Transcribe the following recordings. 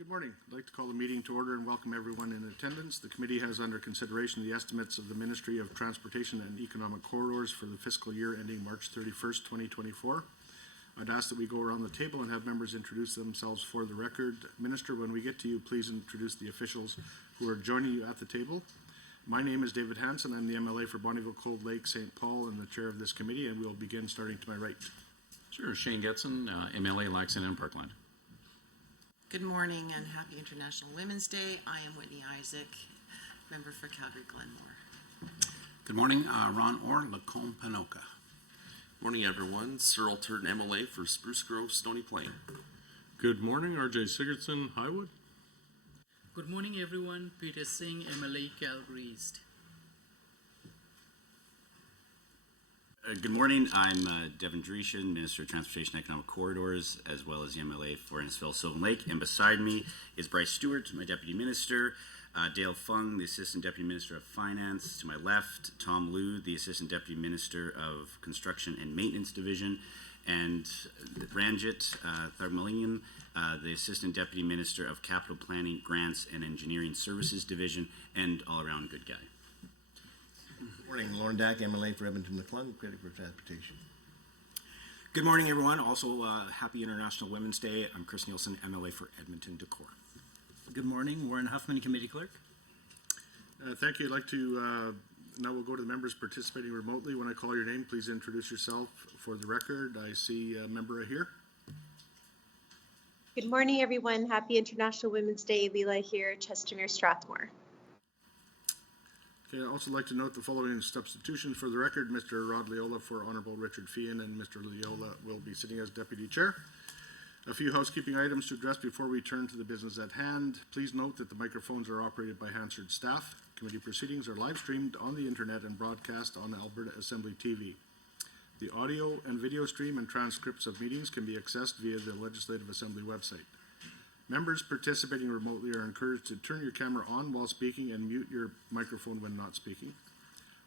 Good morning. I'd like to call the meeting to order and welcome everyone in attendance. The committee has under consideration the estimates of the Ministry of Transportation and Economic Corridors for the fiscal year ending March 31st, 2024. I'd ask that we go around the table and have members introduce themselves for the record. Minister, when we get to you, please introduce the officials who are joining you at the table. My name is David Hanson. I'm the MLA for Bonnyville, Cold Lake, St. Paul, and the chair of this committee, and we'll begin starting to my right. Sure. Shane Getson, MLA, Laxton and Parkland. Good morning and happy International Women's Day. I am Whitney Isaac, member for Calgary Glenmore. Good morning, Ron Orr, Lacombe, Panoka. Morning, everyone. Cyril Turton, MLA for Spruce Grove, Stony Plain. Good morning, RJ Sigurdsson, Highwood. Good morning, everyone. Peter Singh, MLA, Calgary East. Good morning. I'm Devin Dreeshen, Minister of Transportation and Economic Corridors, as well as the MLA for Innisfil, Sylvan Lake. And beside me is Bryce Stewart, my Deputy Minister, Dale Fung, the Assistant Deputy Minister of Finance. To my left, Tom Liu, the Assistant Deputy Minister of Construction and Maintenance Division, and Ranjit Tharmalingam, the Assistant Deputy Minister of Capital Planning, Grants and Engineering Services Division, and all-around good guy. Good morning, Lauren Dack, MLA for Edmonton McClung, Credit for Transportation. Good morning, everyone. Also, happy International Women's Day. I'm Chris Nielsen, MLA for Edmonton Decor. Good morning, Warren Huffman, Committee Clerk. Thank you. I'd like to, now we'll go to the members participating remotely. When I call your name, please introduce yourself for the record. I see a member here. Good morning, everyone. Happy International Women's Day. Leela here, Chestermere, Strathmore. Okay, I'd also like to note the following substitutions for the record. Mr. Rod Leola for Honorable Richard Feehan, and Mr. Leola will be sitting as Deputy Chair. A few housekeeping items to address before we turn to the business at hand. Please note that the microphones are operated by Hansard staff. Committee proceedings are live streamed on the internet and broadcast on Alberta Assembly TV. The audio and video stream and transcripts of meetings can be accessed via the Legislative Assembly website. Members participating remotely are encouraged to turn your camera on while speaking and mute your microphone when not speaking.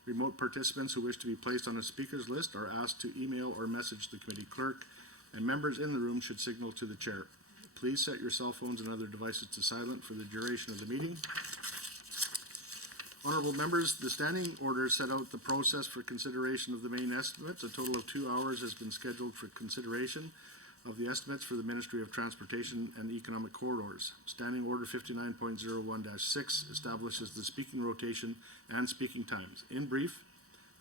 Remote participants who wish to be placed on a speakers list are asked to email or message the committee clerk, and members in the room should signal to the chair. Please set your cell phones and other devices to silent for the duration of the meeting. Honourable members, the standing order set out the process for consideration of the main estimates. A total of 2 hours has been scheduled for consideration of the estimates for the Ministry of Transportation and Economic Corridors. Standing Order 59.01-6 establishes the speaking rotation and speaking times. In brief,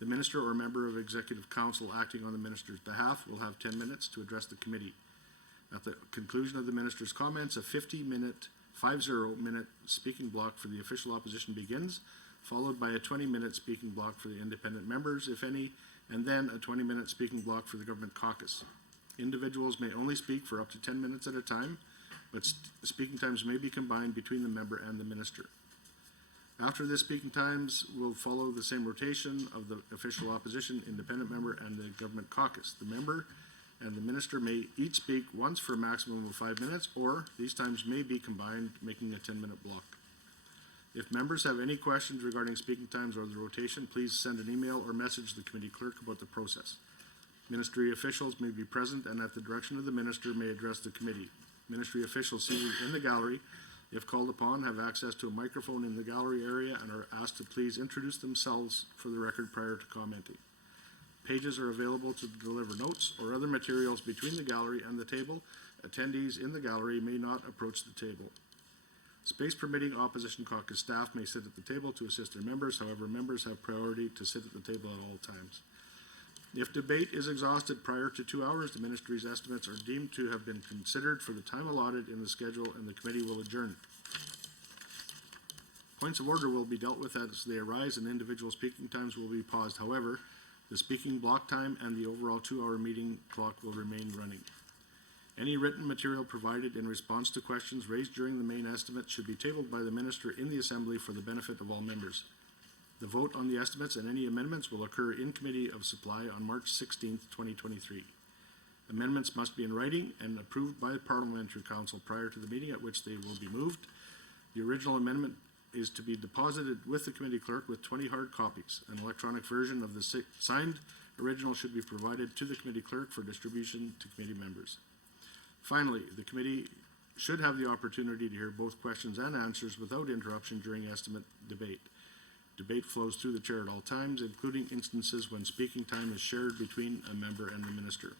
the Minister or member of Executive Council acting on the Minister's behalf will have 10 minutes to address the committee. At the conclusion of the Minister's comments, a 50-minute speaking block for the official opposition begins, followed by a 20-minute speaking block for the independent members, if any, and then a 20-minute speaking block for the government caucus. Individuals may only speak for up to 10 minutes at a time, but speaking times may be combined between the member and the minister. After this, speaking times will follow the same rotation of the official opposition, independent member, and the government caucus. The member and the minister may each speak once for a maximum of 5 minutes, or these times may be combined, making a 10-minute block. If members have any questions regarding speaking times or the rotation, please send an email or message the committee clerk about the process. Ministry officials may be present and at the direction of the minister may address the committee. Ministry officials seated in the gallery, if called upon, have access to a microphone in the gallery area and are asked to please introduce themselves for the record prior to commenting. Pages are available to deliver notes or other materials between the gallery and the table. Attendees in the gallery may not approach the table. Space permitting, opposition caucus staff may sit at the table to assist their members. However, members have priority to sit at the table at all times. If debate is exhausted prior to 2 hours, the ministry's estimates are deemed to have been considered for the time allotted in the schedule and the committee will adjourn. Points of order will be dealt with as they arise and individual speaking times will be paused. However, the speaking block time and the overall 2-hour meeting clock will remain running. Any written material provided in response to questions raised during the main estimate should be tabled by the minister in the assembly for the benefit of all members. The vote on the estimates and any amendments will occur in Committee of Supply on March 16th, 2023. Amendments must be in writing and approved by the Parliamentary Council prior to the meeting at which they will be moved. The original amendment is to be deposited with the committee clerk with 20 hard copies. An electronic version of the signed original should be provided to the committee clerk for distribution to committee members. Finally, the committee should have the opportunity to hear both questions and answers without interruption during estimate debate. Debate flows through the chair at all times, including instances when speaking time is shared between a member and the minister.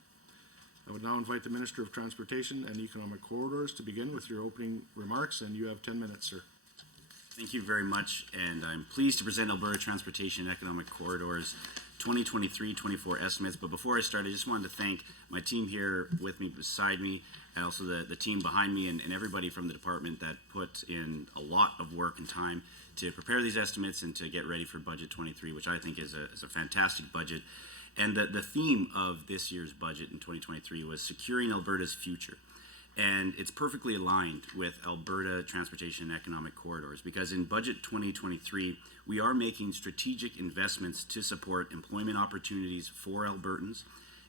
I would now invite the Minister of Transportation and Economic Corridors to begin with your opening remarks, and you have 10 minutes, sir. Thank you very much, and I'm pleased to present Alberta Transportation and Economic Corridors 2023-24 estimates. But before I start, I just wanted to thank my team here with me, beside me, and also the team behind me, and everybody from the department that put in a lot of work and time to prepare these estimates and to get ready for Budget 23, which I think is a fantastic budget. And the theme of this year's budget in 2023 was securing Alberta's future. And it's perfectly aligned with Alberta Transportation and Economic Corridors, because in Budget 2023, we are making strategic investments to support employment opportunities for Albertans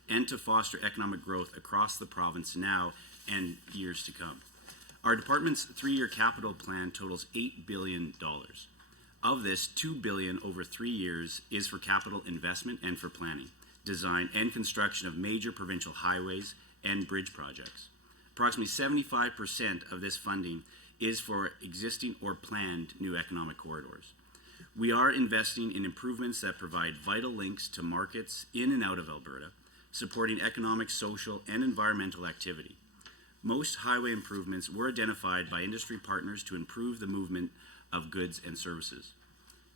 and to foster economic growth across the province now and years to come. Our department's 3-year capital plan totals $8 billion. Of this, $2 billion over 3 years is for capital investment and for planning, design, and construction of major provincial highways and bridge projects. Approximately 75% of this funding is for existing or planned new economic corridors. We are investing in improvements that provide vital links to markets in and out of Alberta, supporting economic, social, and environmental activity. Most highway improvements were identified by industry partners to improve the movement of goods and services.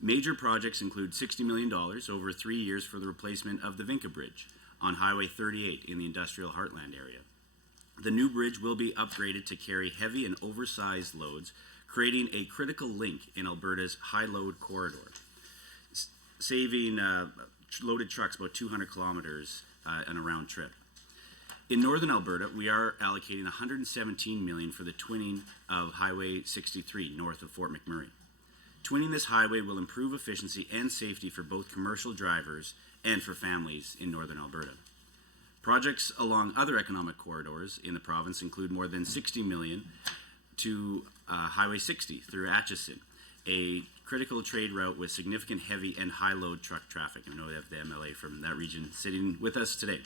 Major projects include $60 million over 3 years for the replacement of the Vinca Bridge on Highway 38 in the Industrial Heartland area. The new bridge will be upgraded to carry heavy and oversized loads, creating a critical link in Alberta's high-load corridor, saving loaded trucks about 200 kilometers on a round trip. In northern Alberta, we are allocating $117 million for the twinning of Highway 63 north of Fort McMurray. Twinning this highway will improve efficiency and safety for both commercial drivers and for families in northern Alberta. Projects along other economic corridors in the province include more than $60 million to Highway 60 through Atchison, a critical trade route with significant heavy and high-load truck traffic. I know we have the MLA from that region sitting with us today.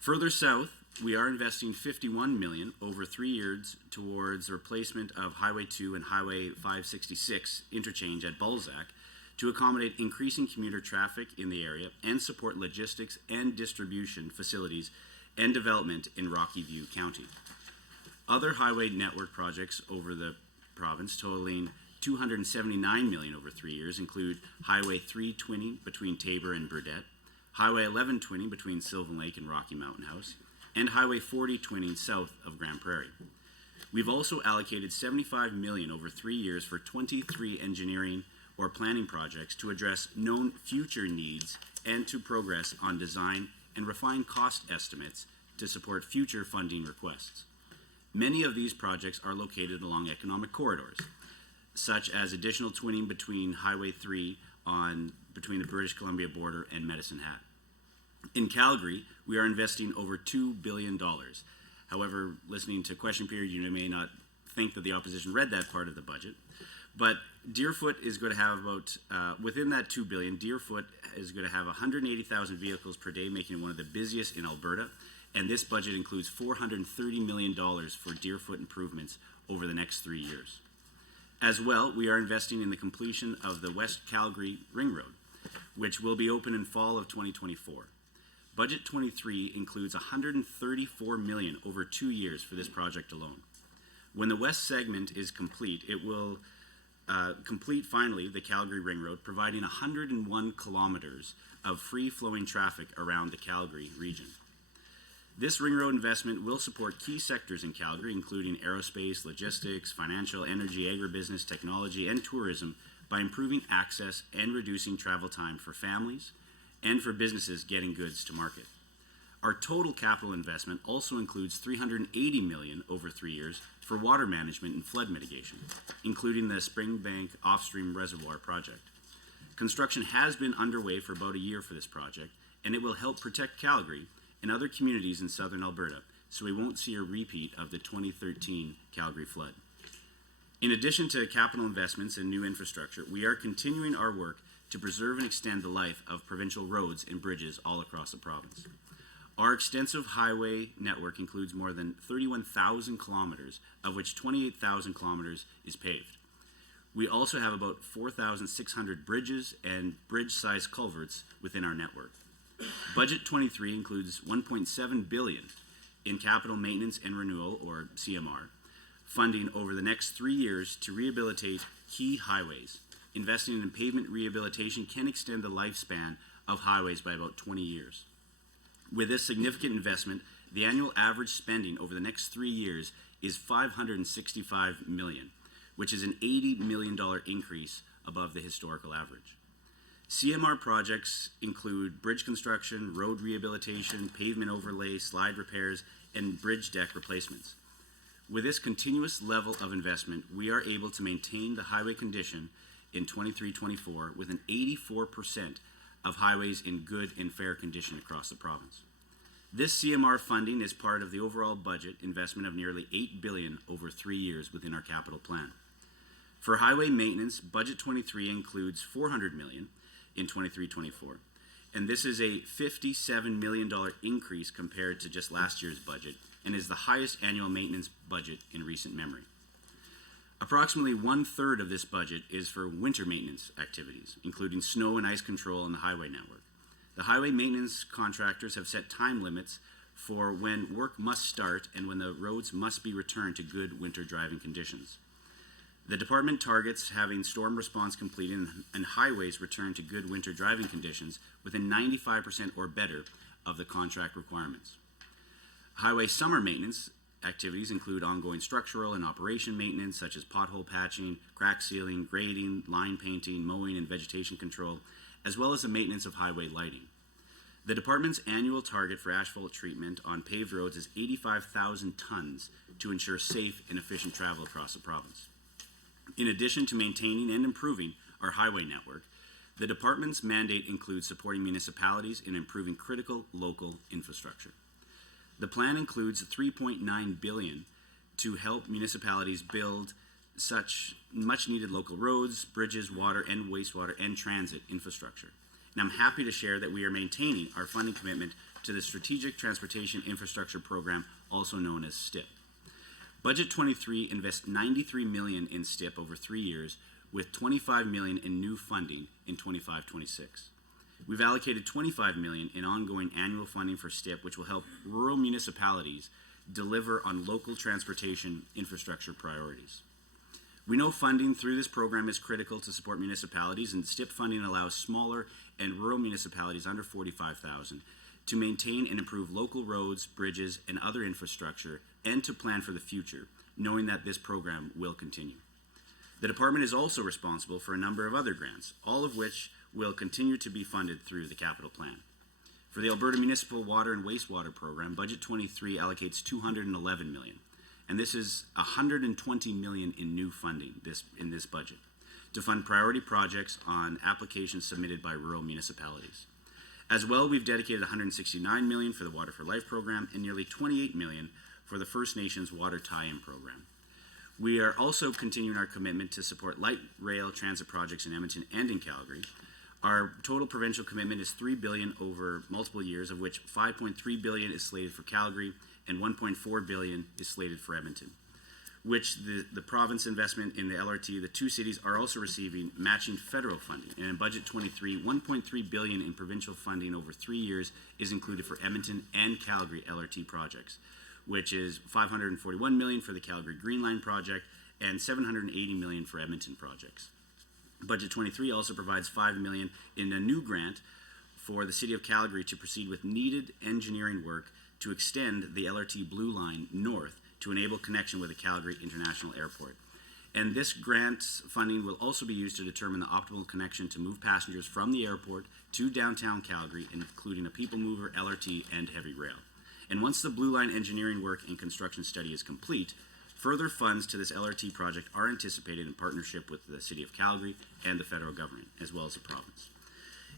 Further south, we are investing $51 million over 3 years towards the replacement of Highway 2 and Highway 566 interchange at Balzac to accommodate increasing commuter traffic in the area and support logistics and distribution facilities and development in Rocky View County. Other highway network projects over the province totaling $279 million over 3 years include Highway 320 between Tabor and Burdett, Highway 1120 between Sylvan Lake and Rocky Mountain House, and Highway 4020 south of Grand Prairie. We've also allocated $75 million over 3 years for 23 engineering or planning projects to address known future needs and to progress on design and refine cost estimates to support future funding requests. Many of these projects are located along economic corridors, such as additional twinning between Highway 3 between the British Columbia border and Medicine Hat. In Calgary, we are investing over $2 billion. However, listening to question period, you may not think that the opposition read that part of the budget. But Deerfoot is going to have about, within that $2 billion, Deerfoot is going to have 180,000 vehicles per day, making it one of the busiest in Alberta. And this budget includes $430 million for Deerfoot improvements over the next 3 years. As well, we are investing in the completion of the West Calgary Ring Road, which will be open in fall of 2024. Budget 23 includes $134 million over 2 years for this project alone. When the west segment is complete, it will complete finally the Calgary Ring Road, providing 101 kilometers of free-flowing traffic around the Calgary region. This ring road investment will support key sectors in Calgary, including aerospace, logistics, financial, energy, agribusiness, technology, and tourism, by improving access and reducing travel time for families and for businesses getting goods to market. Our total capital investment also includes $380 million over 3 years for water management and flood mitigation, including the Springbank Off-Stream Reservoir project. Construction has been underway for about a year for this project, and it will help protect Calgary and other communities in southern Alberta, so we won't see a repeat of the 2013 Calgary flood. In addition to capital investments in new infrastructure, we are continuing our work to preserve and extend the life of provincial roads and bridges all across the province. Our extensive highway network includes more than 31,000 kilometers, of which 28,000 kilometers is paved. We also have about 4,600 bridges and bridge-sized culverts within our network. Budget 23 includes $1.7 billion in capital maintenance and renewal, or CMR, funding over the next 3 years to rehabilitate key highways. Investing in pavement rehabilitation can extend the lifespan of highways by about 20 years. With this significant investment, the annual average spending over the next 3 years is $565 million, which is an $80 million increase above the historical average. CMR projects include bridge construction, road rehabilitation, pavement overlay, slide repairs, and bridge deck replacements. With this continuous level of investment, we are able to maintain the highway condition in 23-24 with an 84% of highways in good and fair condition across the province. This CMR funding is part of the overall budget investment of nearly $8 billion over 3 years within our capital plan. For highway maintenance, Budget 23 includes $400 million in 23-24, and this is a $57 million increase compared to just last year's budget and is the highest annual maintenance budget in recent memory. Approximately 1/3 of this budget is for winter maintenance activities, including snow and ice control on the highway network. The highway maintenance contractors have set time limits for when work must start and when the roads must be returned to good winter driving conditions. The department targets having storm response completed and highways returned to good winter driving conditions within 95% or better of the contract requirements. Highway summer maintenance activities include ongoing structural and operation maintenance such as pothole patching, crack sealing, grading, line painting, mowing, and vegetation control, as well as the maintenance of highway lighting. The department's annual target for asphalt treatment on paved roads is 85,000 tons to ensure safe and efficient travel across the province. In addition to maintaining and improving our highway network, the department's mandate includes supporting municipalities in improving critical local infrastructure. The plan includes $3.9 billion to help municipalities build such much needed local roads, bridges, water and wastewater and transit infrastructure. And I'm happy to share that we are maintaining our funding commitment to the Strategic Transportation Infrastructure Program, also known as STIP. Budget 23 invests $93 million in STIP over 3 years, with $25 million in new funding in 25-26. We've allocated $25 million in ongoing annual funding for STIP, which will help rural municipalities deliver on local transportation infrastructure priorities. We know funding through this program is critical to support municipalities, and STIP funding allows smaller and rural municipalities under 45,000 to maintain and improve local roads, bridges, and other infrastructure, and to plan for the future, knowing that this program will continue. The department is also responsible for a number of other grants, all of which will continue to be funded through the capital plan. For the Alberta Municipal Water and Wastewater Program, Budget 23 allocates $211 million, and this is $120 million in new funding in this budget to fund priority projects on applications submitted by rural municipalities. As well, we've dedicated $169 million for the Water for Life program and nearly $28 million for the First Nations Water Tie-In program. We are also continuing our commitment to support light rail transit projects in Edmonton and in Calgary. Our total provincial commitment is $3 billion over multiple years, of which $5.3 billion is slated for Calgary and $1.4 billion is slated for Edmonton, which the province investment in the LRT, the two cities are also receiving matching federal funding. And in Budget 23, $1.3 billion in provincial funding over 3 years is included for Edmonton and Calgary LRT projects, which is $541 million for the Calgary Green Line project and $780 million for Edmonton projects. Budget 23 also provides $5 million in a new grant for the City of Calgary to proceed with needed engineering work to extend the LRT Blue Line north to enable connection with the Calgary International Airport. And this grant funding will also be used to determine the optimal connection to move passengers from the airport to downtown Calgary, including a people mover, LRT, and heavy rail. And once the Blue Line engineering work and construction study is complete, further funds to this LRT project are anticipated in partnership with the City of Calgary and the federal government, as well as the province.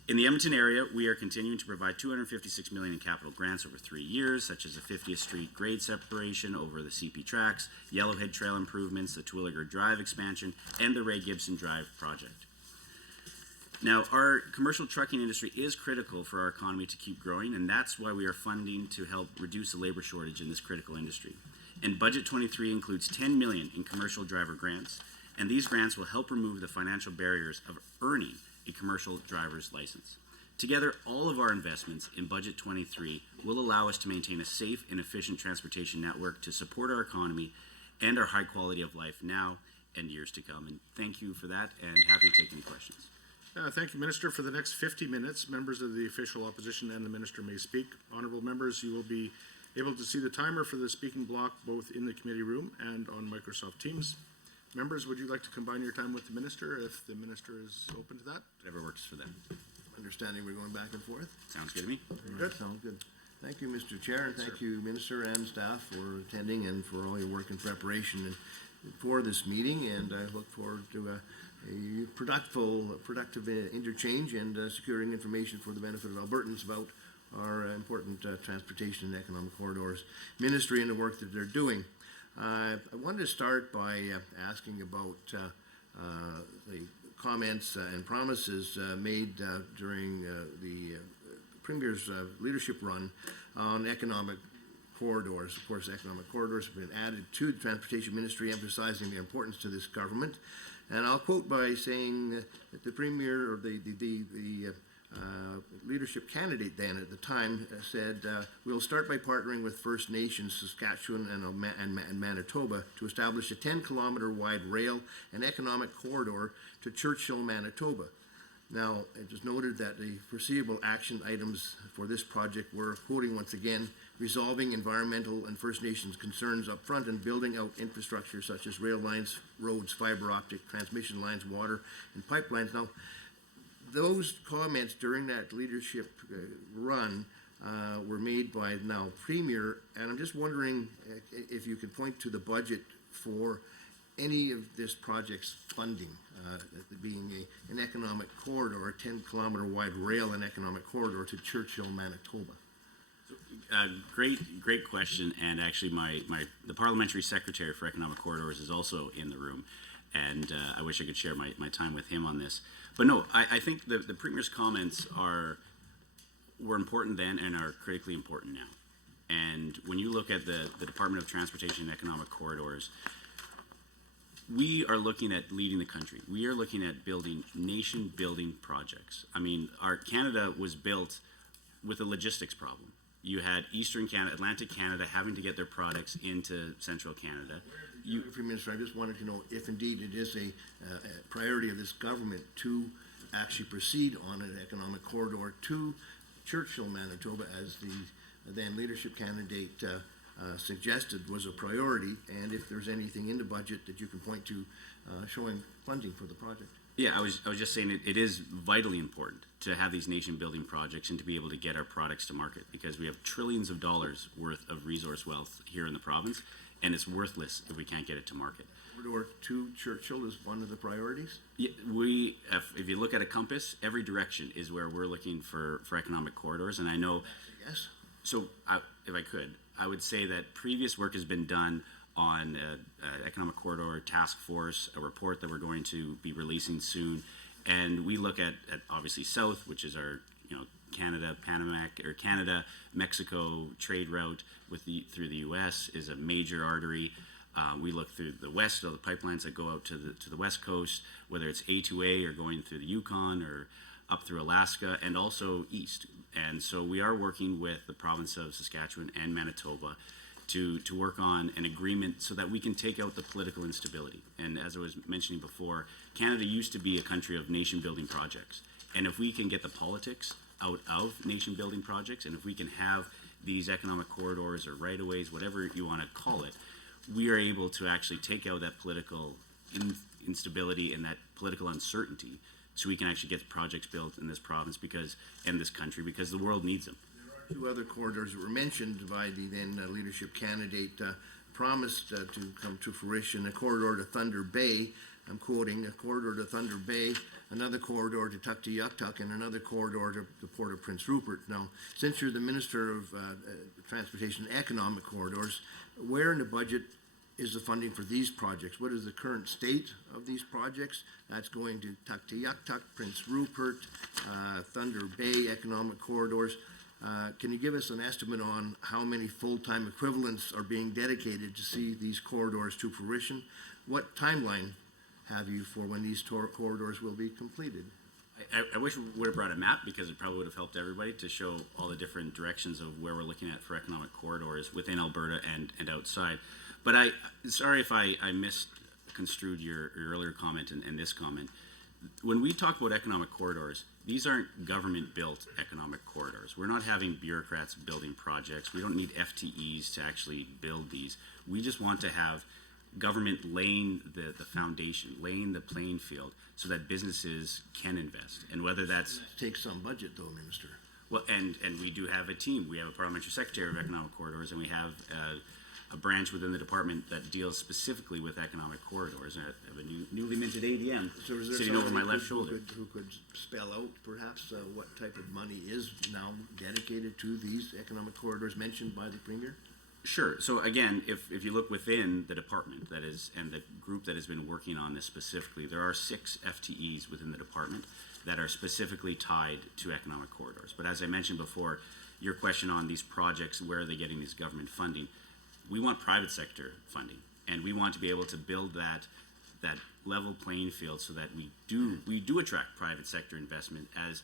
In the Edmonton area, we are continuing to provide $256 million in capital grants over 3 years, such as the 50th Street grade separation over the CP tracks, Yellowhead Trail improvements, the Twilliger Drive expansion, and the Ray Gibson Drive project. Now, our commercial trucking industry is critical for our economy to keep growing, and that's why we are funding to help reduce the labor shortage in this critical industry. And Budget 23 includes $10 million in commercial driver grants, and these grants will help remove the financial barriers of earning a commercial driver's license. Together, all of our investments in Budget 23 will allow us to maintain a safe and efficient transportation network to support our economy and our high quality of life now and years to come. And thank you for that, and happy to take any questions. Thank you, Minister. For the next 50 minutes, members of the official opposition and the Minister may speak. Honourable members, you will be able to see the timer for the speaking block both in the committee room and on Microsoft Teams. Members, would you like to combine your time with the Minister if the Minister is open to that? Whatever works for them. Understanding we're going back and forth? Sounds good to me. Good. Sounds good. Thank you, Mr. Chair, and thank you, Minister and staff, for attending and for all your work in preparation for this meeting. And I look forward to a productive interchange and securing information for the benefit of Albertans about our important transportation and economic corridors ministry and the work that they're doing. I wanted to start by asking about the comments and promises made during the Premier's leadership run on economic corridors. Of course, economic corridors have been added to the Transportation Ministry, emphasizing their importance to this government. And I'll quote by saying that the Premier, or the leadership candidate then at the time, said, we'll start by partnering with First Nations, Saskatchewan and Manitoba to establish a 10-kilometer wide rail and economic corridor to Churchill, Manitoba. Now, it was noted that the foreseeable action items for this project were, quoting once again, resolving environmental and First Nations concerns up front and building out infrastructure such as rail lines, roads, fiber optic, transmission lines, water, and pipelines. Now, those comments during that leadership run were made by now Premier, and I'm just wondering if you could point to the budget for any of this project's funding, being an economic corridor, a 10-kilometer wide rail and economic corridor to Churchill, Manitoba. Great question, and actually the Parliamentary Secretary for Economic Corridors is also in the room, and I wish I could share my time with him on this. But no, I think the Premier's comments were important then and are critically important now. And when you look at the Department of Transportation and Economic Corridors, we are looking at leading the country. We are looking at building nation-building projects. I mean, our Canada was built with a logistics problem. You had Eastern Canada, Atlantic Canada having to get their products into Central Canada. Prime Minister, I just wanted to know if indeed it is a priority of this government to actually proceed on an economic corridor to Churchill, Manitoba, as the then leadership candidate suggested was a priority, and if there's anything in the budget that you can point to showing funding for the project. Yeah, I was just saying it is vitally important to have these nation-building projects and to be able to get our products to market, because we have trillions of dollars worth of resource wealth here in the province, and it's worthless if we can't get it to market. Corridor to Churchill is one of the priorities? Yeah, if you look at a compass, every direction is where we're looking for economic corridors, and I know. Yes. So, if I could, I would say that previous work has been done on economic corridor task force, a report that we're going to be releasing soon, and we look at obviously South, which is our Canada Mexico trade route through the U.S. is a major artery. We look through the west, all the pipelines that go out to the west coast, whether it's A2A or going through the Yukon or up through Alaska, and also east. And so we are working with the province of Saskatchewan and Manitoba to work on an agreement so that we can take out the political instability. And as I was mentioning before, Canada used to be a country of nation-building projects. And if we can get the politics out of nation-building projects, and if we can have these economic corridors or right-of-ways, whatever you want to call it, we are able to actually take out that political instability and that political uncertainty, so we can actually get projects built in this province and this country, because the world needs them. There are two other corridors that were mentioned by the then leadership candidate, promised to come to fruition: a corridor to Thunder Bay. I'm quoting: a corridor to Thunder Bay, another corridor to Tuktoyaktuk, and another corridor to the Port of Prince Rupert. Now, since you're the Minister of Transportation and Economic Corridors, where in the budget is the funding for these projects? What is the current state of these projects? That's going to Tuktoyaktuk, Prince Rupert, Thunder Bay Economic Corridors. Can you give us an estimate on how many full-time equivalents are being dedicated to see these corridors to fruition? What timeline have you for when these corridors will be completed? I wish we would have brought a map because it probably would have helped everybody to show all the different directions of where we're looking at for economic corridors within Alberta and outside. But sorry if I misconstrued your earlier comment and this comment. When we talk about economic corridors, these aren't government-built economic corridors. We're not having bureaucrats building projects. We don't need FTEs to actually build these. We just want to have government laying the foundation, laying the playing field so that businesses can invest. And whether that's... Takes some budget though, Minister. Well, and we do have a team. We have a parliamentary secretary of economic corridors, and we have a branch within the department that deals specifically with economic corridors. I have a newly minted ADM So is there sitting over my somebody left shoulder. who could spell out perhaps what type of money is now dedicated to these economic corridors mentioned by the Premier? Sure. So again, if you look within the department that is, and the group that has been working on this specifically, there are 6 FTEs within the department that are specifically tied to economic corridors. But as I mentioned before, your question on these projects, where are they getting this government funding? We want private sector funding, and we want to be able to build that level playing field so that we do attract private sector investment. As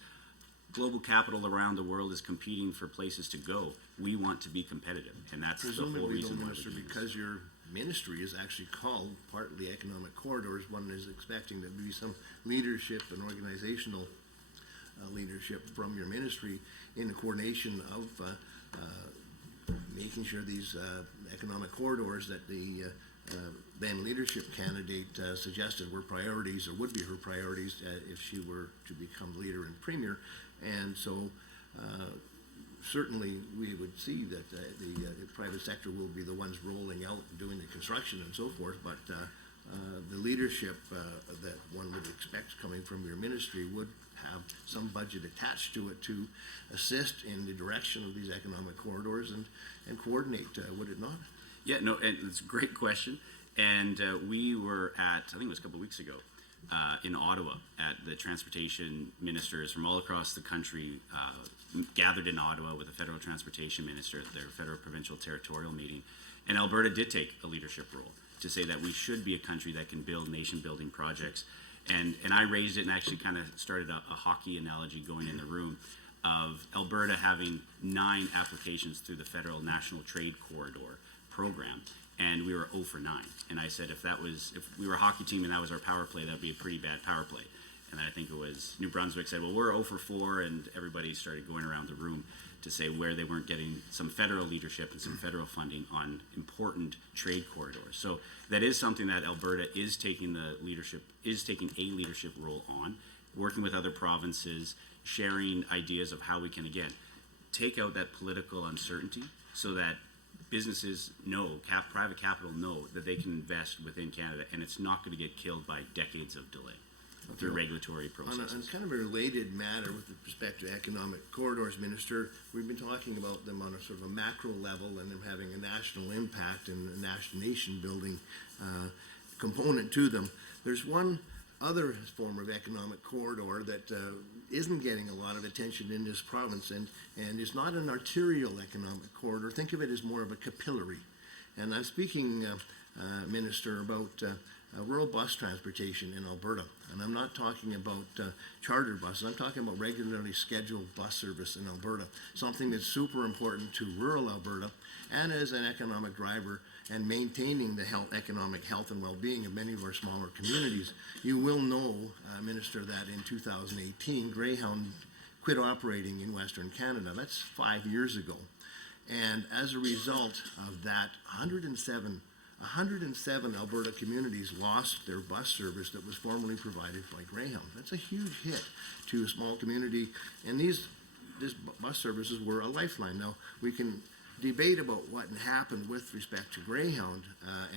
global capital around the world is competing for places to go, we want to be competitive, and that's the whole Presumably, reason though, why Minister, we're doing this. because your ministry is actually called partly economic corridors, one is expecting there to be some leadership and organizational leadership from your ministry in the coordination of making sure these economic corridors that the then leadership candidate suggested were priorities, or would be her priorities if she were to become leader and premier. And so certainly we would see that the private sector will be the ones rolling out and doing the construction and so forth, but the leadership that one would expect coming from your ministry would have some budget attached to it to assist in the direction of these economic corridors and coordinate, would it not? Yeah, no, and it's a great question. And we were at, I think it was a couple of weeks ago, in Ottawa at the transportation ministers from all across the country gathered in Ottawa with the federal transportation minister at their federal provincial territorial meeting. And Alberta did take a leadership role to say that we should be a country that can build nation-building projects. And I raised it and actually kind of started a hockey analogy going in the room of Alberta having 9 applications through the Federal National Trade Corridor program, and we were 0 for 9. And I said if we were a hockey team and that was our power play, that would be a pretty bad power play. And I think it was New Brunswick said, well, we're 0 for 4, and everybody started going around the room to say where they weren't getting some federal leadership and some federal funding on important trade corridors. So that is something that Alberta is taking a leadership role on, working with other provinces, sharing ideas of how we can, again, take out that political uncertainty so that businesses know, private capital know that they can invest within Canada, and it's not going to get killed by decades of delay through regulatory processes. On kind of a related matter with respect to economic corridors, Minister, we've been talking about them on a sort of a macro level and them having a national impact and a national nation-building component to them. There's one other form of economic corridor that isn't getting a lot of attention in this province, and is not an arterial economic corridor. Think of it as more of a capillary. And I'm speaking, Minister, about rural bus transportation in Alberta. And I'm not talking about charter buses. I'm talking about regularly scheduled bus service in Alberta, something that's super important to rural Alberta and as an economic driver and maintaining the economic health and well-being of many of our smaller communities. You will know, Minister, that in 2018, Greyhound quit operating in Western Canada. That's 5 years ago. And as a result of that, 107 Alberta communities lost their bus service that was formerly provided by Greyhound. That's a huge hit to a small community, and these bus services were a lifeline. Now, we can debate about what happened with respect to Greyhound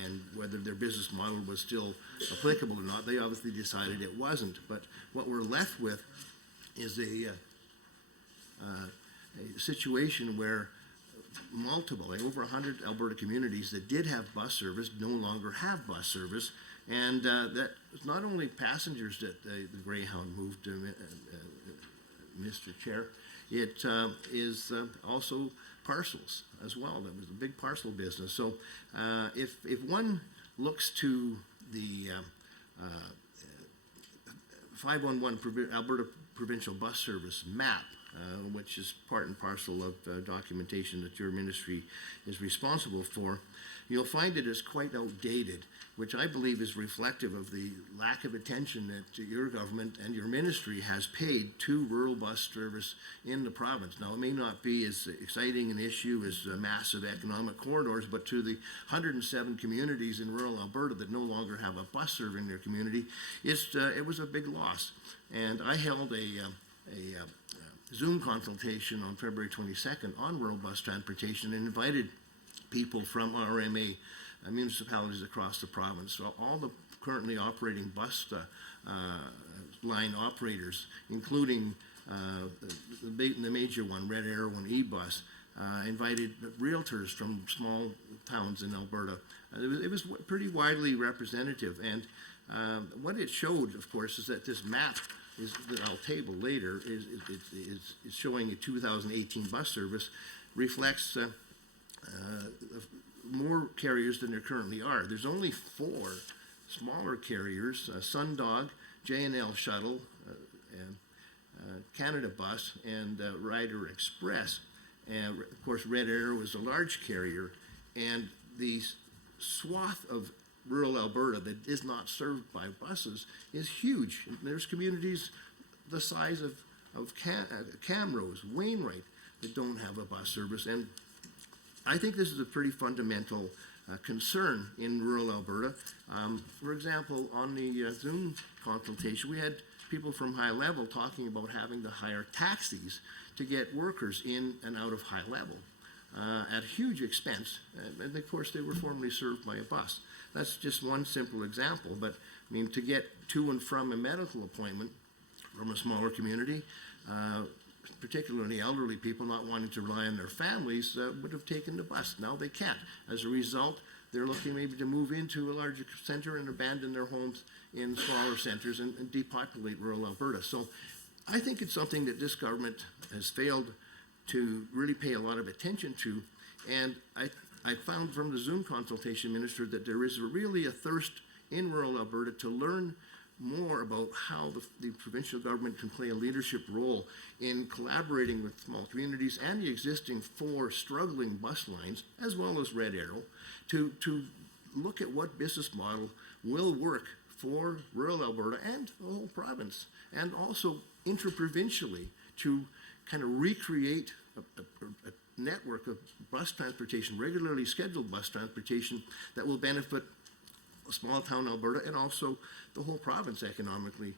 and whether their business model was still applicable or not. They obviously decided it wasn't, but what we're left with is a situation where multiple, like over 100 Alberta communities that did have bus service no longer have bus service. And that not only passengers that the Greyhound moved, Mr. Chair, it is also parcels as well. That was a big parcel business. So if one looks to the 511 Alberta Provincial Bus Service map, which is part and parcel of documentation that your ministry is responsible for, you'll find it is quite outdated, which I believe is reflective of the lack of attention that your government and your ministry has paid to rural bus service in the province. Now, it may not be as exciting an issue as massive economic corridors, but to the 107 communities in rural Alberta that no longer have a bus serving their community, it was a big loss. And I held a Zoom consultation on February 22nd on rural bus transportation and invited people from RMA municipalities across the province. So all the currently operating bus line operators, including the major one, Red Arrow and eBus, invited realtors from small towns in Alberta. It was pretty widely representative, and what it showed, of course, is that this map that I'll table later is showing a 2018 bus service reflects more carriers than there currently are. There's only 4 smaller carriers, Sundog, J&L Shuttle, and Canada Bus, and Ryder Express. And of course, Red Arrow is a large carrier, and the swath of rural Alberta that is not served by buses is huge. There's communities the size of Camrose, Wainwright, that don't have a bus service. And I think this is a pretty fundamental concern in rural Alberta. For example, on the Zoom consultation, we had people from High Level talking about having to hire taxis to get workers in and out of High Level at huge expense. And of course, they were formerly served by a bus. That's just one simple example, but I mean, to get to and from a medical appointment from a smaller community, particularly elderly people not wanting to rely on their families, would have taken the bus. Now they can't. As a result, they're looking maybe to move into a larger center and abandon their homes in smaller centers and depopulate rural Alberta. So I think it's something that this government has failed to really pay a lot of attention to. And I found from the Zoom consultation, Minister, that there is really a thirst in rural Alberta to learn more about how the provincial government can play a leadership role in collaborating with small communities and the existing 4 struggling bus lines, as well as Red Arrow, to look at what business model will work for rural Alberta and the whole province, and also interprovincially to kind of recreate a network of bus transportation, regularly scheduled bus transportation that will benefit small town Alberta and also the whole province economically.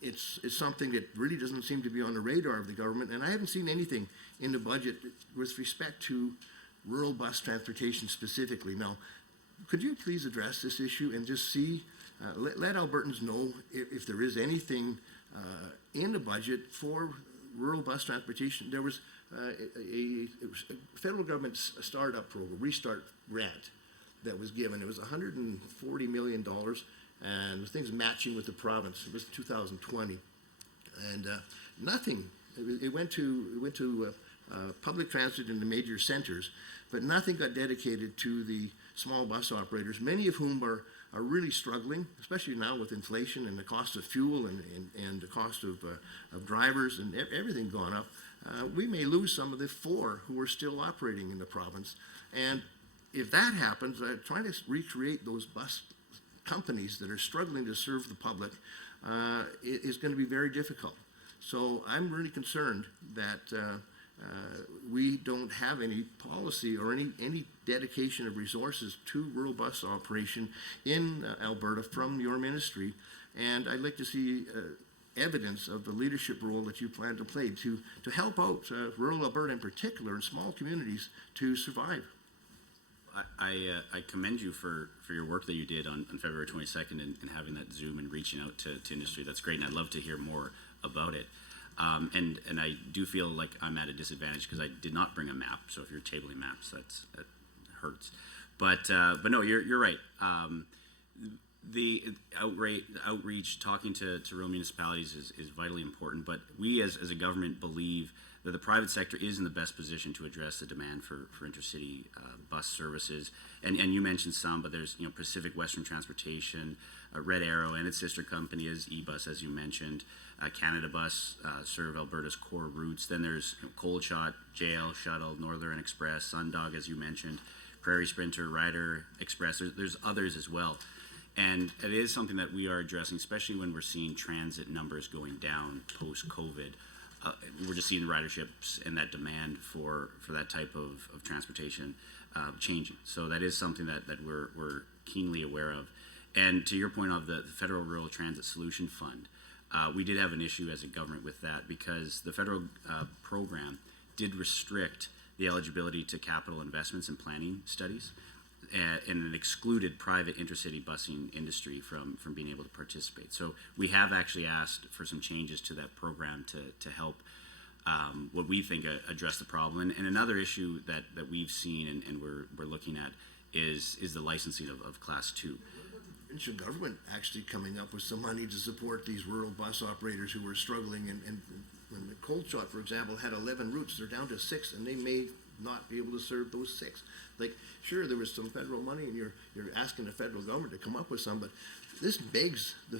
It's something that really doesn't seem to be on the radar of the government, and I haven't seen anything in the budget with respect to rural bus transportation specifically. Now, could you please address this issue and just see, let Albertans know if there is anything in the budget for rural bus transportation? There was a federal government startup program, Restart grant, that was given. It was $140 million, and things matching with the province. It was 2020, and nothing. It went to public transit in the major centers, but nothing got dedicated to the small bus operators, many of whom are really struggling, especially now with inflation and the cost of fuel and the cost of drivers and everything gone up. We may lose some of the 4 who are still operating in the province. And if that happens, trying to recreate those bus companies that are struggling to serve the public is going to be very difficult. So I'm really concerned that we don't have any policy or any dedication of resources to rural bus operation in Alberta from your ministry. And I'd like to see evidence of the leadership role that you plan to play to help out rural Alberta in particular and small communities to survive. I commend you for your work that you did on February 22nd and having that Zoom and reaching out to industry. That's great, and I'd love to hear more about it. And I do feel like I'm at a disadvantage because I did not bring a map. So if you're tabling maps, that hurts. But no, you're right. The outreach, talking to rural municipalities is vitally important. But we as a government believe that the private sector is in the best position to address the demand for intercity bus services. And you mentioned some, but there's Pacific Western Transportation, Red Arrow, and its sister company is eBus, as you mentioned. Canada Bus serve Alberta's core routes. Then there's Cold Shot, JL Shuttle, Northern Express, Sundog, as you mentioned, Prairie Sprinter, Rider Express. There's others as well. And it is something that we are addressing, especially when we're seeing transit numbers going down post-COVID. We're just seeing riderships and that demand for that type of transportation changing. So that is something that we're keenly aware of. And to your point of the Federal Rural Transit Solution Fund, we did have an issue as a government with that because the federal program did restrict the eligibility to capital investments and planning studies, and it excluded private intercity busing industry from being able to participate. So we have actually asked for some changes to that program to help what we think address the problem. And another issue that we've seen and we're looking at is the licensing of Class 2. Provincial government actually coming up with some money to support these rural bus operators who were struggling. And when the Cold Shot, for example, had 11 routes, they're down to 6, and they may not be able to serve those 6. Like, sure, there was some federal money, and you're asking the federal government to come up with some, but this begs the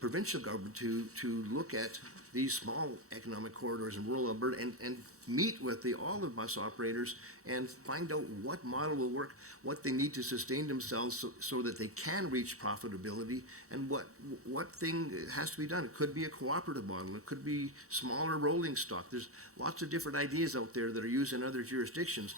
provincial government to look at these small economic corridors in rural Alberta and meet with all the bus operators and find out what model will work, what they need to sustain themselves so that they can reach profitability, and what thing has to be done. It could be a cooperative model. It could be smaller rolling stock. There's lots of different ideas out there that are used in other jurisdictions.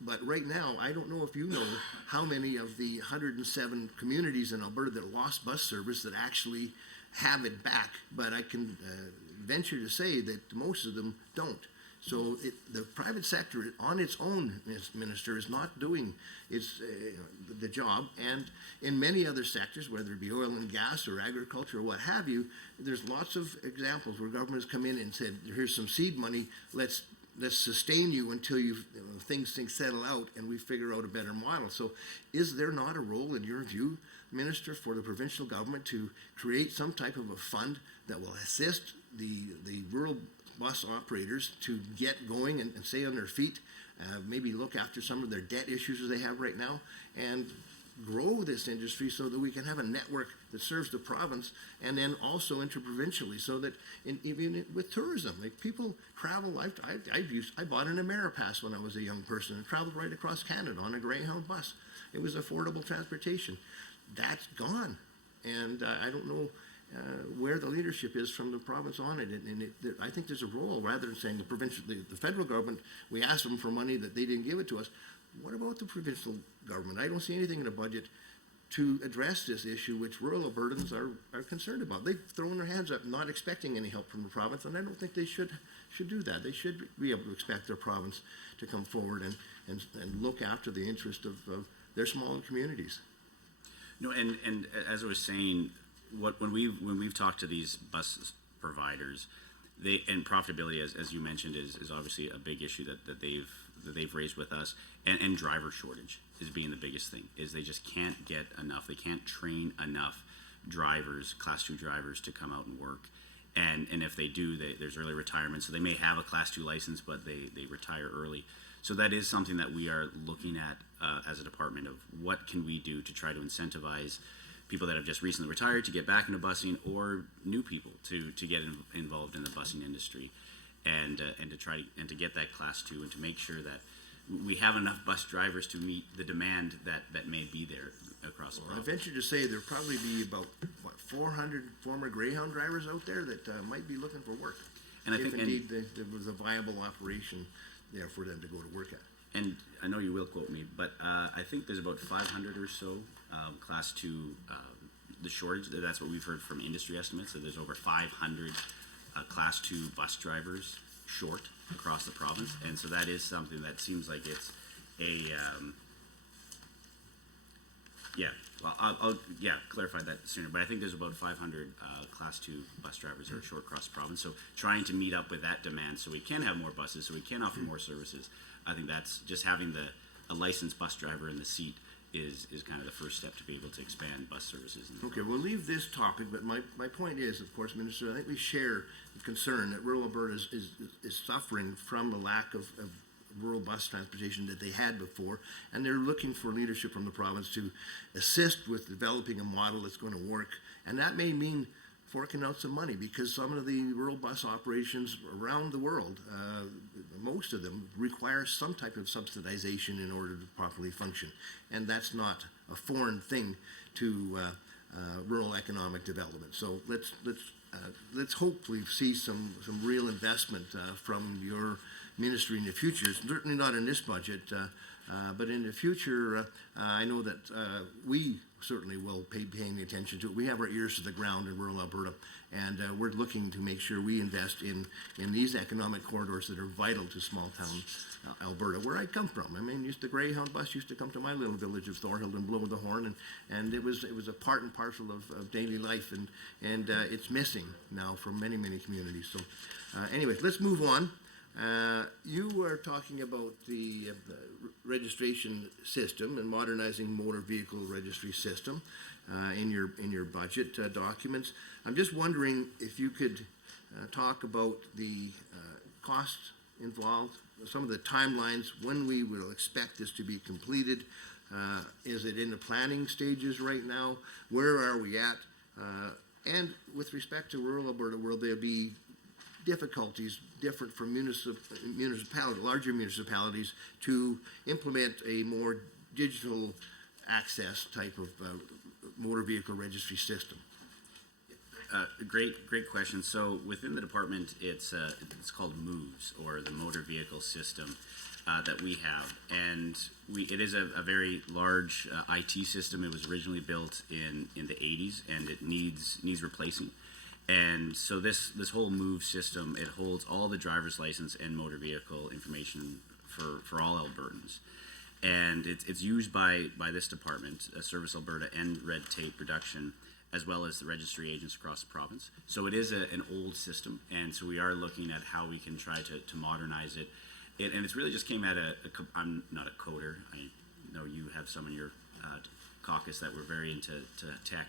But right now, I don't know if you know how many of the 107 communities in Alberta that lost bus service that actually have it back, but I can venture to say that most of them don't. So the private sector on its own, Minister, is not doing the job. And in many other sectors, whether it be oil and gas or agriculture or what have you, there's lots of examples where governments come in and said, here's some seed money, let's sustain you until things settle out and we figure out a better model. So is there not a role, in your view, Minister, for the provincial government to create some type of a fund that will assist the rural bus operators to get going and stay on their feet, maybe look after some of their debt issues that they have right now, and grow this industry so that we can have a network that serves the province and then also interprovincially, so that even with tourism, like people travel. I bought an Ameripass when I was a young person and traveled right across Canada on a Greyhound bus. It was affordable transportation. That's gone, and I don't know where the leadership is from the province on it. And I think there's a role, rather than saying the federal government, we asked them for money that they didn't give it to us. What about the provincial government? I don't see anything in the budget to address this issue, which rural Albertans are concerned about. They've thrown their hands up, not expecting any help from the province, and I don't think they should do that. They should be able to expect their province to come forward and look after the interest of their smaller communities. No, and as I was saying, when we've talked to these bus providers, and profitability, as you mentioned, is obviously a big issue that they've raised with us, and driver shortage is being the biggest thing. Is they just can't get enough. They can't train enough drivers, Class 2 drivers, to come out and work. And if they do, there's early retirement. So they may have a Class 2 license, but they retire early. So that is something that we are looking at as a department of what can we do to try to incentivize people that have just recently retired to get back into busing, or new people to get involved in the busing industry, and to get that Class 2, and to make sure that we have enough bus drivers to meet the demand that may be there across the province. I venture to say there'll probably be about 400 former Greyhound drivers out there that might be looking for work, and if indeed there was a viable operation there for them to go to work at. And I know you will quote me, but I think there's about 500 or so Class 2, the shortage. That's what we've heard from industry estimates, that there's over 500 Class 2 bus drivers short across the province. And so that is something that seems like it's Well, I'll clarify that sooner, but I think there's about 500 Class 2 bus drivers that are short across the province. So trying to meet up with that demand so we can have more buses, so we can offer more services. I think that's just having a licensed bus driver in the seat is kind of the first step to be able to expand bus services. Okay, we'll leave this topic, but my point is, of course, Minister, I think we share the concern that rural Alberta is suffering from the lack of rural bus transportation that they had before, and they're looking for leadership from the province to assist with developing a model that's going to work, and that may mean forking out some money, because some of the rural bus operations around the world, most of them require some type of subsidization in order to properly function, and that's not a foreign thing to rural economic development. So let's hopefully see some real investment from your ministry in the future. Certainly not in this budget, but in the future, I know that we certainly will paying attention to it. We have our ears to the ground in rural Alberta, and we're looking to make sure we invest in these economic corridors that are vital to small town Alberta, where I come from. I mean, the Greyhound bus used to come to my little village of Thorhild and blow the horn, and it was a part and parcel of daily life, and it's missing now from many communities. So, anyways, let's move on. You were talking about the registration system and modernizing motor vehicle registry system in your budget documents. I'm just wondering if you could talk about the costs involved, some of the timelines, when we will expect this to be completed. Is it in the planning stages right now? Where are we at? And with respect to rural Alberta, will there be difficulties different from larger municipalities to implement a more digital access type of motor vehicle registry system? Great question. So within the department, it's called MOVES, or the Motor Vehicle System that we have, and it is a very large IT system. It was originally built in the 80s, and it needs replacing. And so this whole MOVE system, it holds all the driver's license and motor vehicle information for all Albertans. And it's used by this department, Service Alberta, and Red Tape Reduction, as well as the registry agents across the province. So it is an old system, and so we are looking at how we can try to modernize it. And it's really just came at I'm not a coder. I know you have some in your caucus that were very into tech.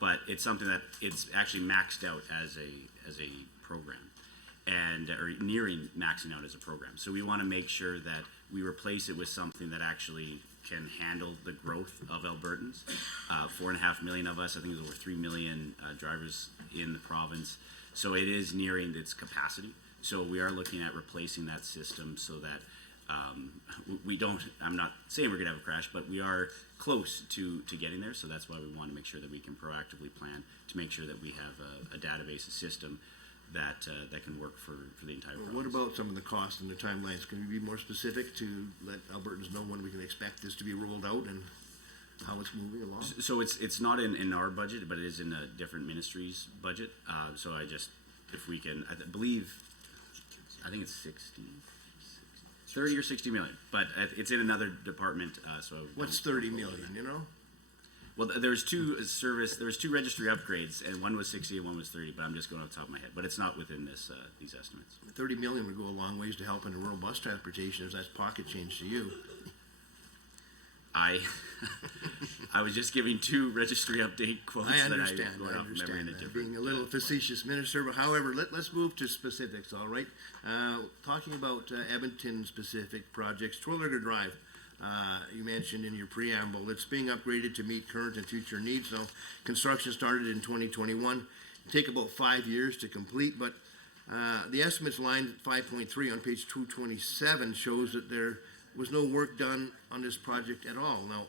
But it's something that it's actually maxed out as a program, or nearing maxing out as a program. So we want to make sure that we replace it with something that actually can handle the growth of Albertans. 4.5 million of us, I think there's over 3 million drivers in the province. So it is nearing its capacity. So we are looking at replacing that system so that we don't, I'm not saying we're going to have a crash, but we are close to getting there. So that's why we want to make sure that we can proactively plan to make sure that we have a database, a system that can work for the entire province. What about some of the costs and the timelines? Can you be more specific to let Albertans know when we can expect this to be rolled out and how it's moving along? So it's not in our budget, but it is in a different ministry's budget. So if we can, I think it's 30 or 60 million, but it's in another department. So what's 30 million? You know? Well, there's two registry upgrades, and one was 60 and one was 30. But I'm just going off the top of my head. But it's not within these estimates. 30 million would go a long ways to help in the rural bus transportation, if that's pocket change to you. I was just giving two registry update quotes. I understand that. Being a little facetious, Minister, but however, let's move to specifics, all right? Talking about Edmonton-specific projects, Terwillegar Drive, you mentioned in your preamble, it's being upgraded to meet current and future needs. Now, construction started in 2021. It'll take about 5 years to complete, but the estimates line 5.3 on page 227 shows that there was no work done on this project at all. Now,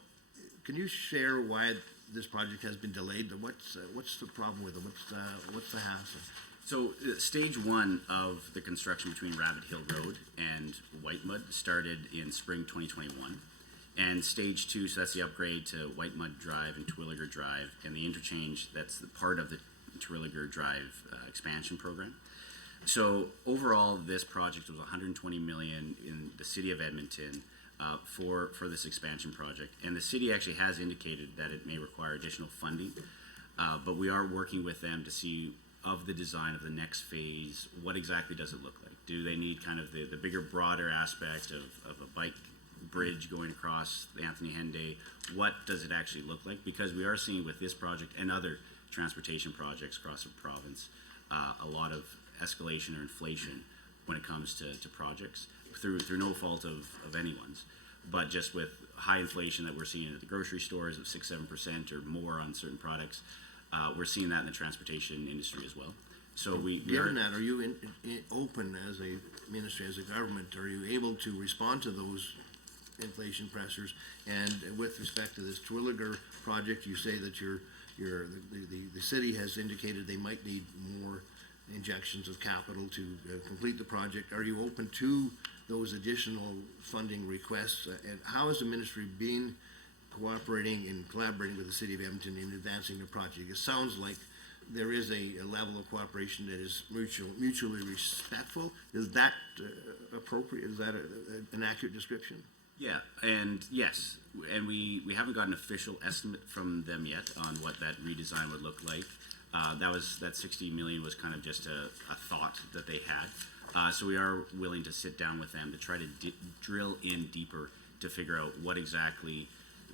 can you share why this project has been delayed? What's the problem with it? What's the hassle? So stage one of the construction between Rabbit Hill Road and White Mud started in spring 2021. And stage two, so that's the upgrade to White Mud Drive and Terwillegar Drive, and the interchange, that's the part of the Terwillegar Drive expansion program. So overall, this project was $120 million in the city of Edmonton. for this expansion project. And the city actually has indicated that it may require additional funding, but we are working with them to see of the design of the next phase, what exactly does it look like? Do they need kind of the bigger, broader aspect of a bike bridge going across the Anthony Henday? What does it actually look like? Because we are seeing with this project and other transportation projects across the province, a lot of escalation or inflation when it comes to projects through no fault of anyone's, but just with high inflation that we're seeing at the grocery stores of 6-7% or more on certain products. We're seeing that in the transportation industry as well. So we are. Given that, are you open as a ministry, as a government, are you able to respond to those inflation pressures? And with respect to this Terwillegar project, you say that the city has indicated they might need more injections of capital to complete the project. Are you open to those additional funding requests? And how has the ministry been cooperating and collaborating with the city of Edmonton in advancing the project? It sounds like there is a level of cooperation that is mutually respectful. Is that appropriate? Is that an accurate description? Yeah, and yes, and we haven't got an official estimate from them yet on what that redesign would look like. That 60 million was kind of just a thought that they had. So we are willing to sit down with them to try to drill in deeper to figure out what exactly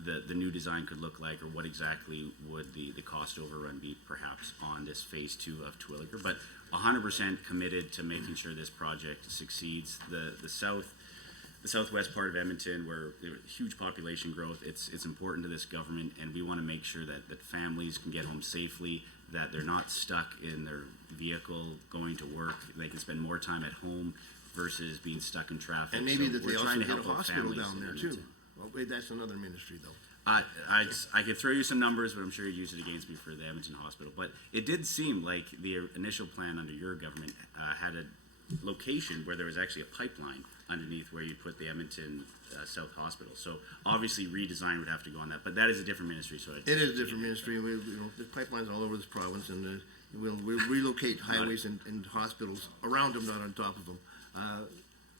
the new design could look like, or what exactly would the cost overrun be perhaps on this phase 2 of Terwillegar. But 100% committed to making sure this project succeeds. The southwest part of Edmonton, where there's huge population growth, it's important to this government, and we want to make sure that families can get home safely, that they're not stuck in their vehicle going to work. They can spend more time at home versus being stuck in traffic. And maybe So that they we're also trying to get a help out hospital families down in there too. Edmonton. Well, wait, that's another ministry though. I could throw you some numbers, but I'm sure you'd use it against me for the Edmonton Hospital. But it did seem like the initial plan under your government had a location where there was actually a pipeline underneath where you put the Edmonton South Hospital. So obviously redesign would have to go on that, but that is a different ministry. So It is a different ministry. The pipelines all over this province, and we'll relocate highways and hospitals around them, not on top of them.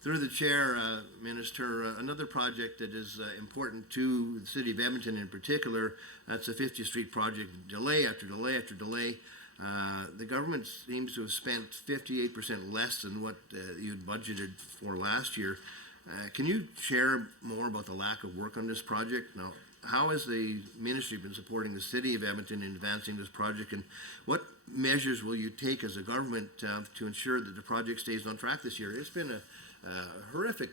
Through the chair, Minister, another project that is important to the city of Edmonton in particular, that's the 50th Street project, delay after delay after delay. The government seems to have spent 58% less than what you'd budgeted for last year. Can you share more about the lack of work on this project? Now, how has the ministry been supporting the city of Edmonton in advancing this project, and what measures will you take as a government to ensure that the project stays on track this year? It's been a horrific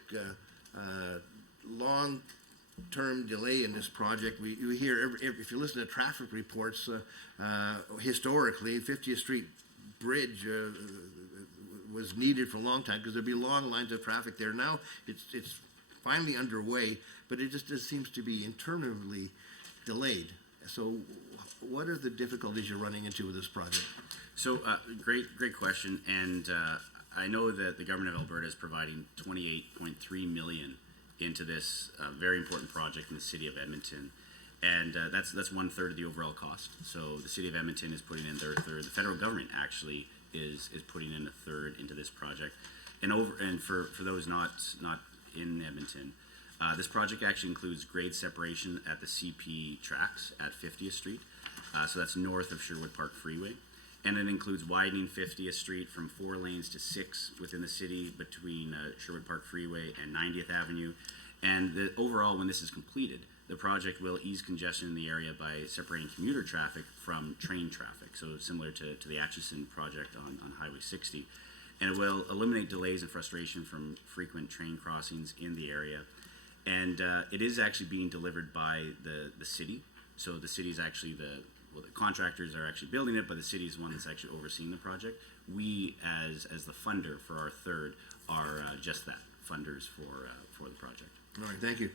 long-term delay in this project. You hear, if you listen to traffic reports, historically, 50th Street Bridge was needed for a long time because there'd be long lines of traffic there. Now it's finally underway, but it just seems to be interminably delayed. So what are the difficulties you're running into with this project? So great question, and I know that the government of Alberta is providing $28.3 million into this very important project in the city of Edmonton, and that's 1/3 of the overall cost. So the city of Edmonton is putting in their third. The federal government actually is putting in a third into this project, and for those not in Edmonton, this project actually includes grade separation at the CP tracks at 50th Street, so that's north of Sherwood Park Freeway. And it includes widening 50th Street from 4 lanes to 6 within the city between Sherwood Park Freeway and 90th Avenue. And overall, when this is completed, the project will ease congestion in the area by separating commuter traffic from train traffic, so similar to the Atchison project on Highway 60. And it will eliminate delays and frustration from frequent train crossings in the area. And it is actually being delivered by the city. So the city is actually the contractors are actually building it, but the city is the one that's actually overseeing the project. We, as the funder for our third, are just that, funders for the project. All right, thank you.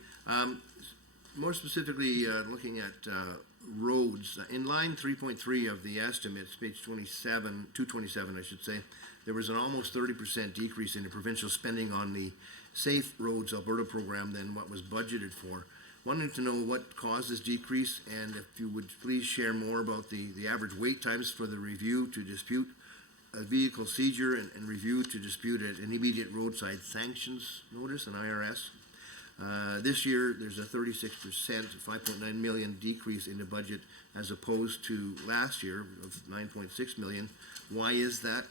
More specifically, looking at roads, in line 3.3 of the estimates, page 227, I should say, there was an almost 30% decrease in the provincial spending on the Safe Roads Alberta program than what was budgeted for. Wanted to know what caused this decrease, and if you would please share more about the average wait times for the review to dispute a vehicle seizure and review to dispute an immediate roadside sanctions notice, an IRS. This year, there's a 36%, 5.9 million decrease in the budget as opposed to last year of 9.6 million. Why is that?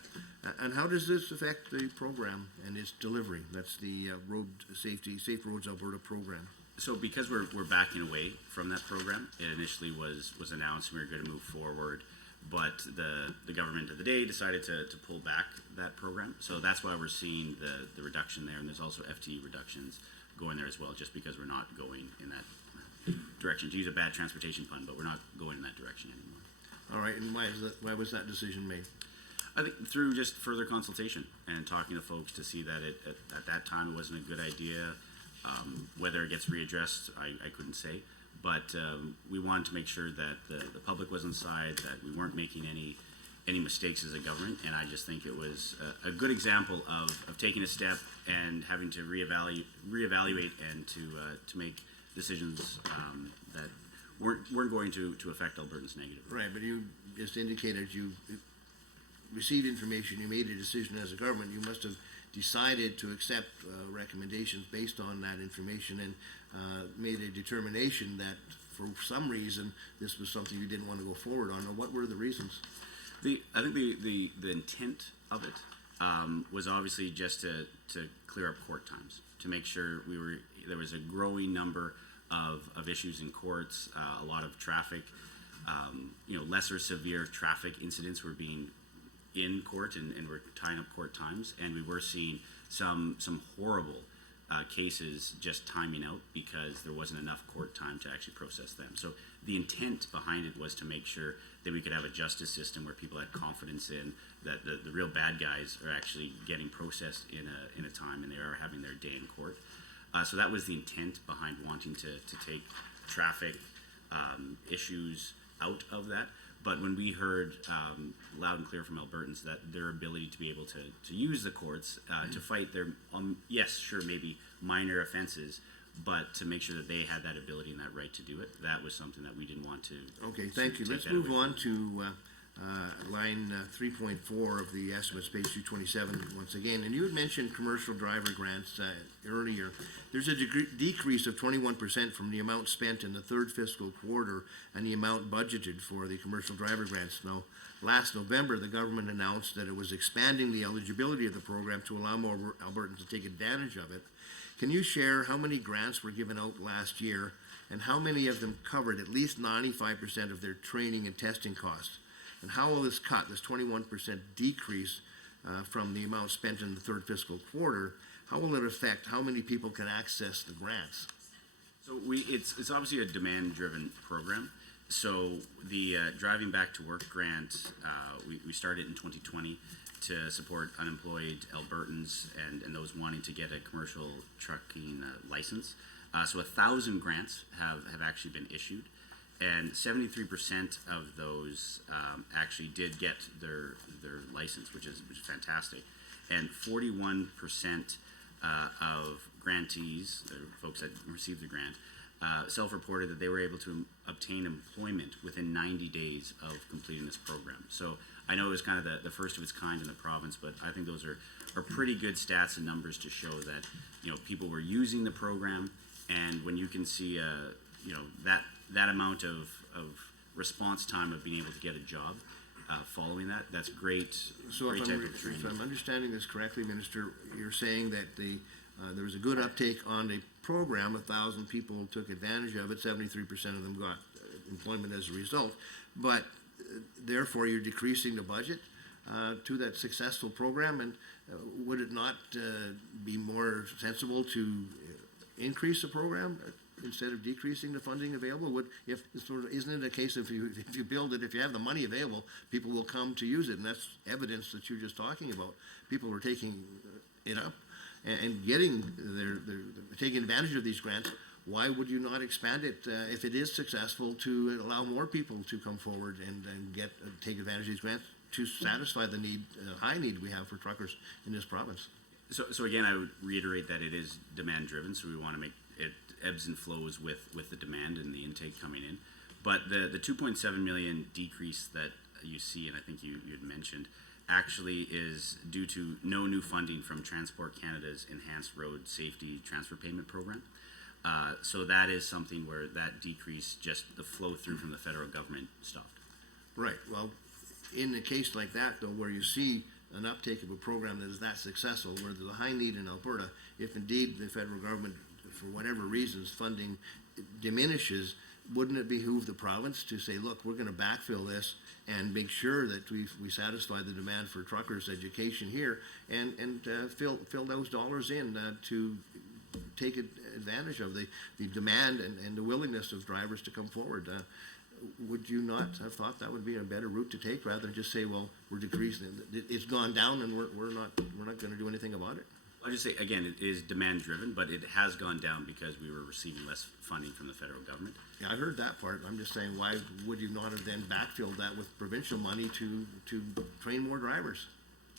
And how does this affect the program and its delivery? That's the Road Safety, Safe Roads Alberta program. So because we're backing away from that program, it initially was announced we were going to move forward, but the government of the day decided to pull back that program. So that's why we're seeing the reduction there, and there's also FTE reductions going there as well, just because we're not going in that direction. To use a bad transportation pun, but we're not going in that direction anymore. All right, and why was that decision made? I think through just further consultation and talking to folks to see that at that time it wasn't a good idea. Whether it gets readdressed, I couldn't say. But we wanted to make sure that the public was inside, that we weren't making any mistakes as a government. And I just think it was a good example of taking a step and having to reevaluate and to make decisions that weren't going to affect Albertans negatively. Right, but you just indicated you received information, you made a decision as a government, you must have decided to accept recommendations based on that information and made a determination that for some reason this was something you didn't want to go forward on. Or what were the reasons? I think the intent of it was obviously just to clear up court times, to make sure there was a growing number of issues in courts, a lot of traffic, lesser severe traffic incidents were being in court and we're tying up court times, and we were seeing some horrible cases just timing out because there wasn't enough court time to actually process them. So the intent behind it was to make sure that we could have a justice system where people had confidence in that the real bad guys are actually getting processed in a time and they are having their day in court. So that was the intent behind wanting to take traffic issues out of that. But when we heard loud and clear from Albertans that their ability to be able to use the courts to fight their, yes, sure, maybe minor offenses, but to make sure that they had that ability and that right to do it, that was something that we didn't want to. Okay, thank you. Let's move on to line 3.4 of the estimates, page 227 once again. And you had mentioned commercial driver grants earlier. There's a decrease of 21% from the amount spent in the third fiscal quarter and the amount budgeted for the commercial driver grants. Now, last November, the government announced that it was expanding the eligibility of the program to allow more Albertans to take advantage of it. Can you share how many grants were given out last year and how many of them covered at least 95% of their training and testing costs? And how will this cut, this 21% decrease from the amount spent in the third fiscal quarter, how will it affect how many people can access the grants? So it's obviously a demand-driven program. So the Driving Back to Work grant, we started in 2020 to support unemployed Albertans and those wanting to get a commercial trucking license. So 1,000 grants have actually been issued. And 73% of those actually did get their license, which is fantastic. And 41% of grantees, folks that received the grant, self-reported that they were able to obtain employment within 90 days of completing this program. So I know it was kind of the first of its kind in the province, but I think those are pretty good stats and numbers to show that people were using the program, and when you can see that amount of response time of being able to get a job following that, that's great. So great if I'm understanding this correctly, Minister, you're saying that there was a good uptake on the program, 1,000 people took advantage of it, 73% of them got employment as a result, but therefore you're decreasing the budget to that successful program, and would it not be more sensible to increase the program instead of decreasing the funding available? Isn't it a case if you build it, if you have the money available, people will come to use it, and that's evidence that you're just talking about. People are taking it up and getting taking advantage of these grants. Why would you not expand it if it is successful to allow more people to come forward and take advantage of these grants to satisfy the need, high need we have for truckers in this province? So again, I would reiterate that it is demand driven, so we want to make it ebbs and flows with the demand and the intake coming in. But the 2.7 million decrease that you see, and I think you had mentioned, actually is due to no new funding from Transport Canada's Enhanced Road Safety Transfer Payment Program. So that is something where that decrease, just the flow through from the federal government stopped. Right, well, in a case like that, though, where you see an uptake of a program that is that successful, where there's a high need in Alberta, if indeed the federal government, for whatever reasons, funding diminishes, wouldn't it behoove the province to say, look, we're going to backfill this and make sure that we satisfy the demand for truckers' education here and fill those dollars in to take advantage of the demand and the willingness of drivers to come forward? Would you not have thought that would be a better route to take rather than just say, well, we're decreasing it, it's gone down and we're not going to do anything about it? I'll just say, again, it is demand driven, but it has gone down because we were receiving less funding from the federal government. Yeah, I heard that part. I'm just saying, why would you not have then backfilled that with provincial money to train more drivers?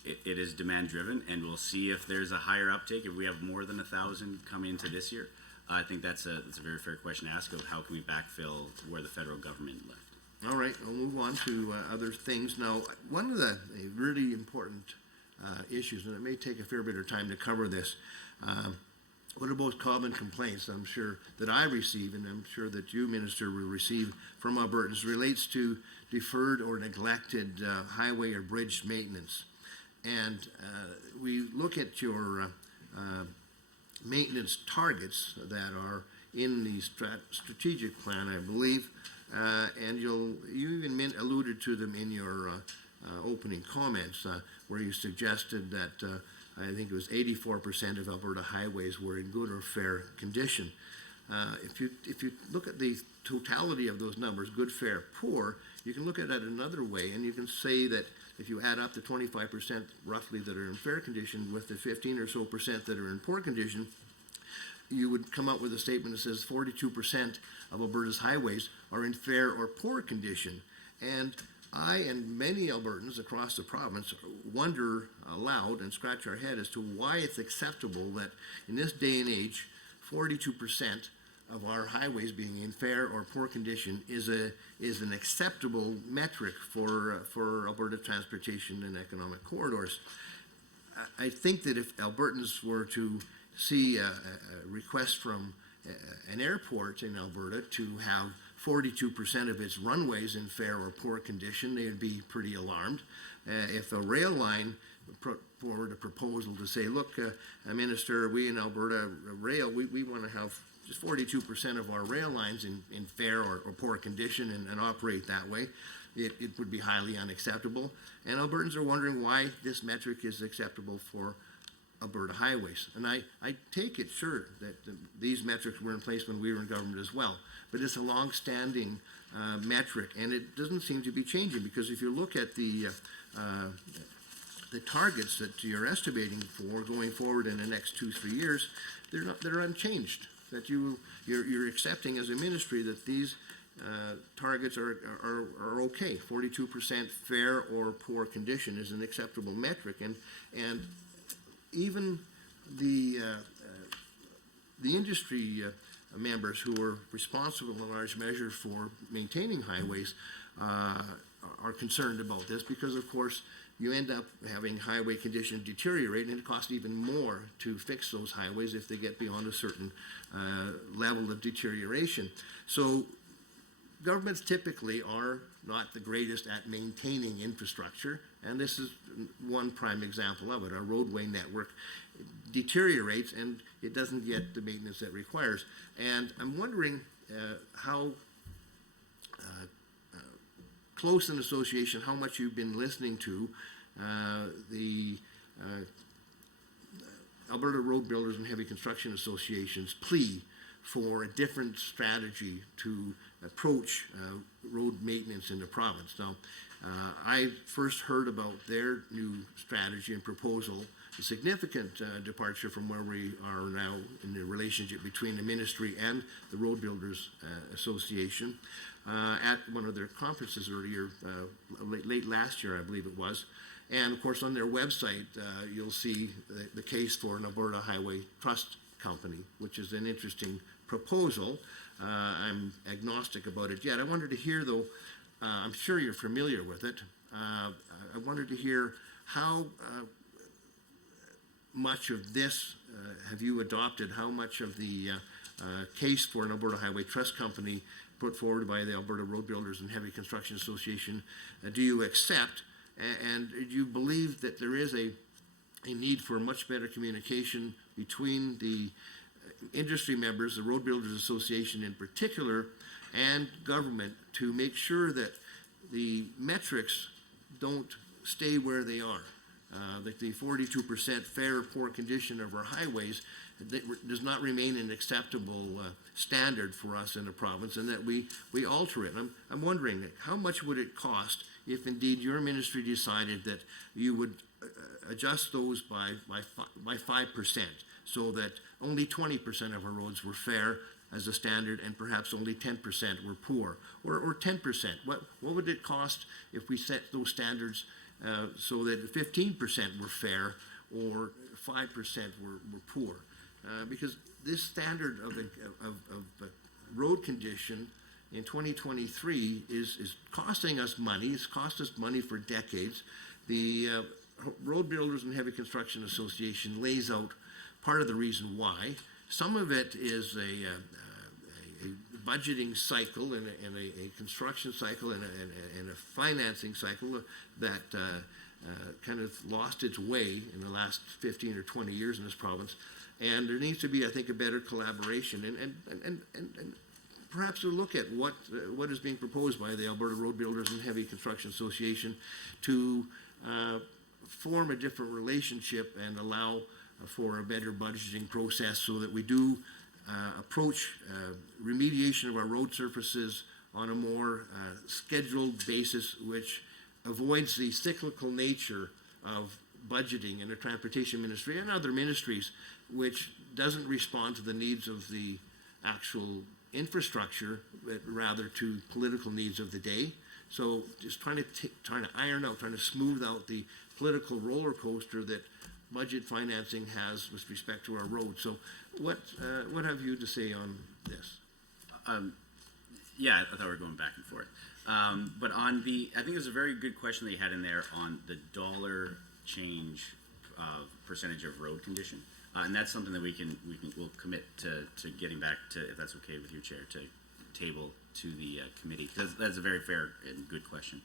It is demand driven, and we'll see if there's a higher uptake. If we have more than 1,000 coming into this year, I think that's a very fair question to ask of how can we backfill where the federal government left. All right, we'll move on to other things. Now, one of the really important issues, and it may take a fair bit of time to cover this, what are both common complaints I'm sure that I receive, and I'm sure that you, Minister, will receive from Albertans, relates to deferred or neglected highway or bridge maintenance. And we look at your maintenance targets that are in the strategic plan, I believe, and you even alluded to them in your opening comments, where you suggested that I think it was 84% of Alberta highways were in good or fair condition. If you look at the totality of those numbers, good, fair, poor, you can look at it another way, and you can say that if you add up the 25% roughly that are in fair condition with the 15 or so percent that are in poor condition, you would come up with a statement that says 42% of Alberta's highways are in fair or poor condition. And I and many Albertans across the province wonder aloud and scratch our head as to why it's acceptable that in this day and age, 42% of our highways being in fair or poor condition is an acceptable metric for Alberta transportation and economic corridors. I think that if Albertans were to see a request from an airport in Alberta to have 42% of its runways in fair or poor condition, they would be pretty alarmed. If a rail line put forward a proposal to say, look, Minister, we in Alberta Rail, we want to have just 42% of our rail lines in fair or poor condition and operate that way, it would be highly unacceptable. And Albertans are wondering why this metric is acceptable for Alberta highways. And I take it, sure, that these metrics were in place when we were in government as well. But it's a long-standing metric, and it doesn't seem to be changing, because if you look at the targets that you're estimating for going forward in the next 2-3 years, they're unchanged. That you're accepting as a ministry that these targets are okay. 42% fair or poor condition is an acceptable metric, and even the industry members who are responsible in large measure for maintaining highways are concerned about this, because of course you end up having highway condition deteriorate, and it costs even more to fix those highways if they get beyond a certain level of deterioration. So governments typically are not the greatest at maintaining infrastructure, and this is one prime example of it. Our roadway network deteriorates and it doesn't get the maintenance it requires. And I'm wondering how close an association, how much you've been listening to the Alberta Road Builders and Heavy Construction Association's plea for a different strategy to approach road maintenance in the province. Now, I first heard about their new strategy and proposal, a significant departure from where we are now in the relationship between the ministry and the Road Builders Association at one of their conferences earlier, late last year, I believe it was. And of course, on their website, you'll see the case for an Alberta Highway Trust Company, which is an interesting proposal. I'm agnostic about it yet. I wanted to hear, though, I'm sure you're familiar with it. I wanted to hear how much of this have you adopted? How much of the case for an Alberta Highway Trust Company put forward by the Alberta Road Builders and Heavy Construction Association do you accept? And do you believe that there is a need for much better communication between the industry members, the Road Builders Association in particular, and government to make sure that the metrics don't stay where they are? That the 42% fair or poor condition of our highways does not remain an acceptable standard for us in the province, and that we alter it. I'm wondering, how much would it cost if indeed your ministry decided that you would adjust those by 5%, so that only 20% of our roads were fair as a standard and perhaps only 10% were poor, or 10%? What would it cost if we set those standards so that 15% were fair or 5% were poor? Because this standard of road condition in 2023 is costing us money. It's cost us money for decades. The Road Builders and Heavy Construction Association lays out part of the reason why. Some of it is a budgeting cycle and a construction cycle and a financing cycle that kind of lost its way in the last 15 or 20 years in this province. And there needs to be, I think, a better collaboration and perhaps to look at what is being proposed by the Alberta Road Builders and Heavy Construction Association to form a different relationship and allow for a better budgeting process, so that we do approach remediation of our road surfaces on a more scheduled basis, which avoids the cyclical nature of budgeting in the transportation ministry and other ministries, which doesn't respond to the needs of the actual infrastructure, but rather to political needs of the day. So just trying to iron out, trying to smooth out the political roller coaster that budget financing has with respect to our roads. So what have you to say on this? Yeah, I thought we were going back and forth. But on I think there's a very good question that you had in there on the dollar change percentage of road condition. And that's something that we'll commit to getting back to, if that's okay with you, Chair, to table to the committee. That's a very fair and good question.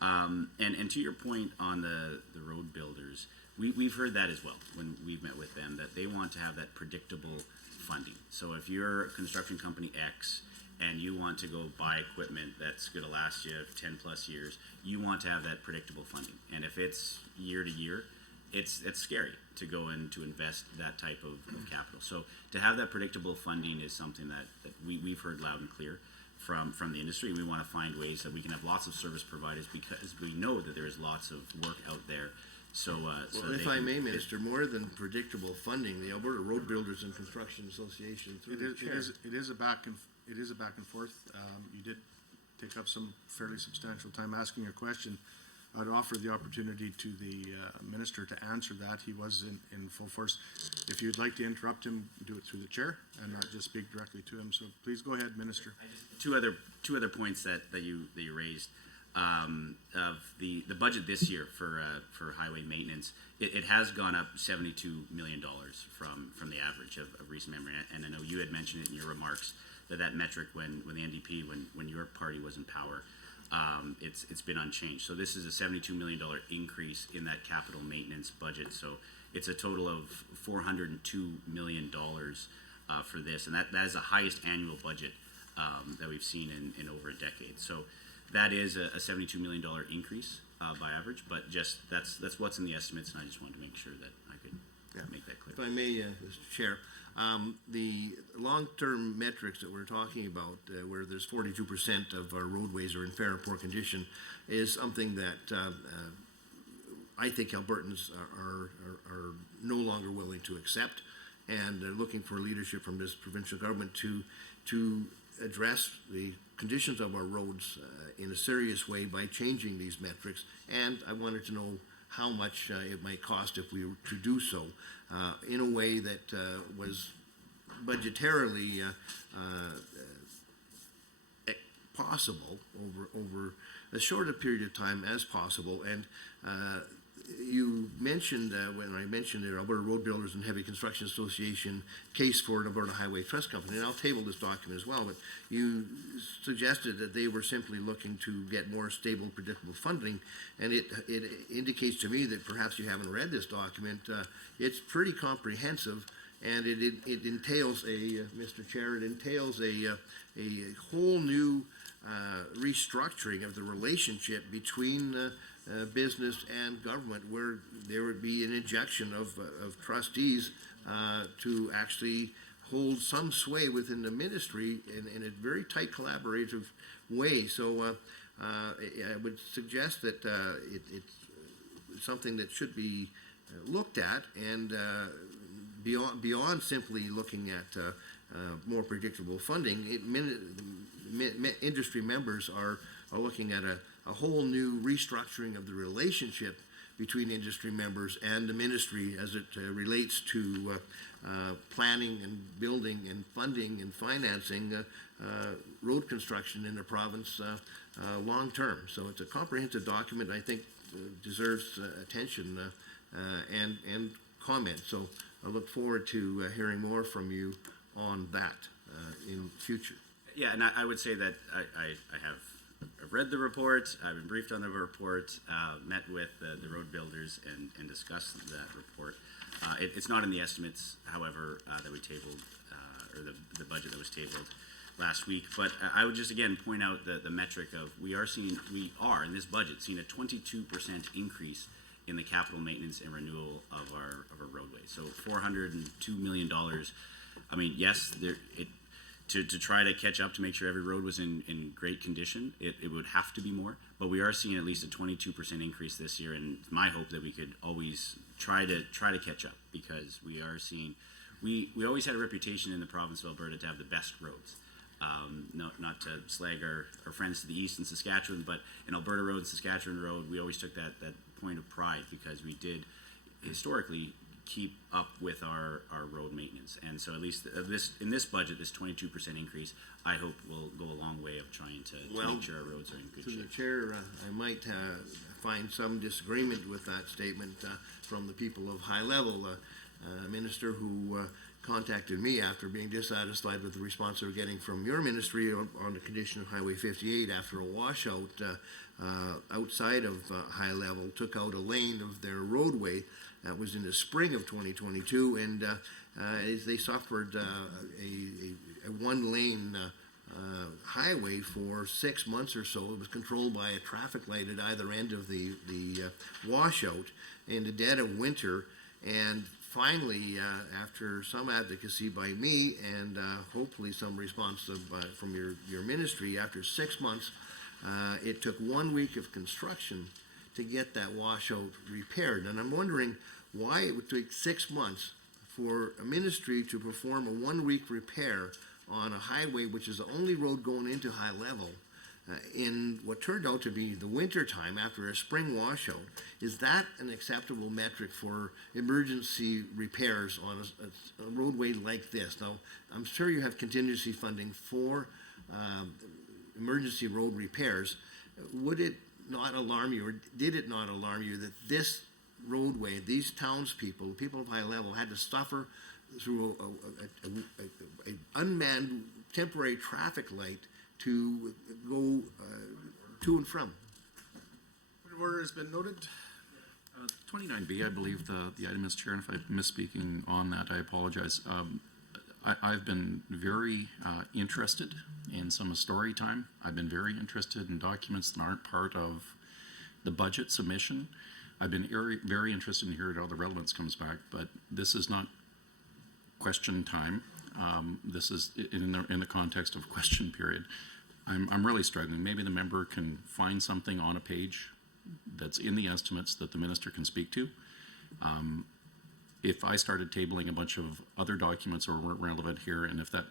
And to your point on the road builders, we've heard that as well when we've met with them, that they want to have that predictable funding. So if you're a construction company X and you want to go buy equipment that's going to last you 10 plus years, you want to have that predictable funding. And if it's year to year, it's scary to go in to invest that type of capital. So to have that predictable funding is something that we've heard loud and clear from the industry. And we want to find ways that we can have lots of service providers, because we know that there is lots of work out there. So, well, if I may, Minister, more than predictable funding, the Alberta Road Builders and Construction Association, It is a back and forth. You did take up some fairly substantial time asking a question. I'd offer the opportunity to the minister to answer that. He was in full force. If you'd like to interrupt him, do it through the chair and not just speak directly to him. So please go ahead, Minister. Two other points that you raised. Of the budget this year for highway maintenance, it has gone up $72 million from the average of recent memory. And I know you had mentioned it in your remarks that metric when the NDP, when your party was in power, it's been unchanged. So this is a $72 million increase in that capital maintenance budget. So it's a total of $402 million for this, and that is the highest annual budget that we've seen in over a decade. So that is a $72 million increase by average, but just that's what's in the estimates, and I just wanted to make sure that I could make that clear. If I may, Mr. Chair, the long-term metrics that we're talking about, where there's 42% of our roadways are in fair and poor condition, is something that I think Albertans are no longer willing to accept, and they're looking for leadership from this provincial government to address the conditions of our roads in a serious way by changing these metrics. And I wanted to know how much it might cost if we were to do so in a way that was budgetarily possible over as short a period of time as possible. And you mentioned, when I mentioned the Alberta Road Builders and Heavy Construction Association case for an Alberta Highway Trust Company, and I'll table this document as well, but you suggested that they were simply looking to get more stable, predictable funding, and it indicates to me that perhaps you haven't read this document. It's pretty comprehensive, and it entails Mr. Chair, it entails a whole new restructuring of the relationship between business and government, where there would be an injection of trustees to actually hold some sway within the ministry in a very tight collaborative way. So I would suggest that it's something that should be looked at, and beyond simply looking at more predictable funding, industry members are looking at a whole new restructuring of the relationship between industry members and the ministry as it relates to planning and building and funding and financing road construction in the province long term. So it's a comprehensive document, I think deserves attention and comment. So I look forward to hearing more from you on that in future. Yeah, and I would say that I've read the report, I've been briefed on the report, met with the road builders and discussed that report. It's not in the estimates, however, that we tabled, or the budget that was tabled last week. But I would just again point out the metric of we are in this budget seeing a 22% increase in the capital maintenance and renewal of our roadways. So $402 million. I mean, yes, to try to catch up to make sure every road was in great condition, it would have to be more. But we are seeing at least a 22% increase this year, and it's my hope that we could always try to catch up, because we are seeing we always had a reputation in the province of Alberta to have the best roads. Not to slag our friends to the east in Saskatchewan, but in Alberta Road and Saskatchewan Road, we always took that point of pride, because we did historically keep up with our road maintenance. And so at least in this budget, this 22% increase, I hope will go a long way of trying to make sure our roads are in good shape. Through the chair, I might find some disagreement with that statement from the people of high level. A minister who contacted me after being dissatisfied with the response they were getting from your ministry on the condition of Highway 58 after a washout outside of high level, took out a lane of their roadway. That was in the spring of 2022, and they suffered a one-lane highway for 6 months or so. It was controlled by a traffic light at either end of the washout in the dead of winter. And finally, after some advocacy by me and hopefully some response from your ministry, after 6 months, it took 1 week of construction to get that washout repaired. And I'm wondering why it would take 6 months for a ministry to perform a 1 week repair on a highway, which is the only road going into high level, in what turned out to be the winter time after a spring washout. Is that an acceptable metric for emergency repairs on a roadway like this? Now, I'm sure you have contingency funding for emergency road repairs. Would it not alarm you, or did it not alarm you, that this roadway, these townspeople, the people of high level, had to suffer through an unmanned temporary traffic light to go to and from? Point of order has been noted. 29B, I believe the item is, Chair, and if I'm misspeaking on that, I apologize. I've been very interested in some story time. I've been very interested in documents that aren't part of the budget submission. I've been very interested in hearing how the relevance comes back, but this is not question time. This is in the context of question period. I'm really struggling. Maybe the member can find something on a page that's in the estimates that the minister can speak to. If I started tabling a bunch of other documents or weren't relevant here, and if that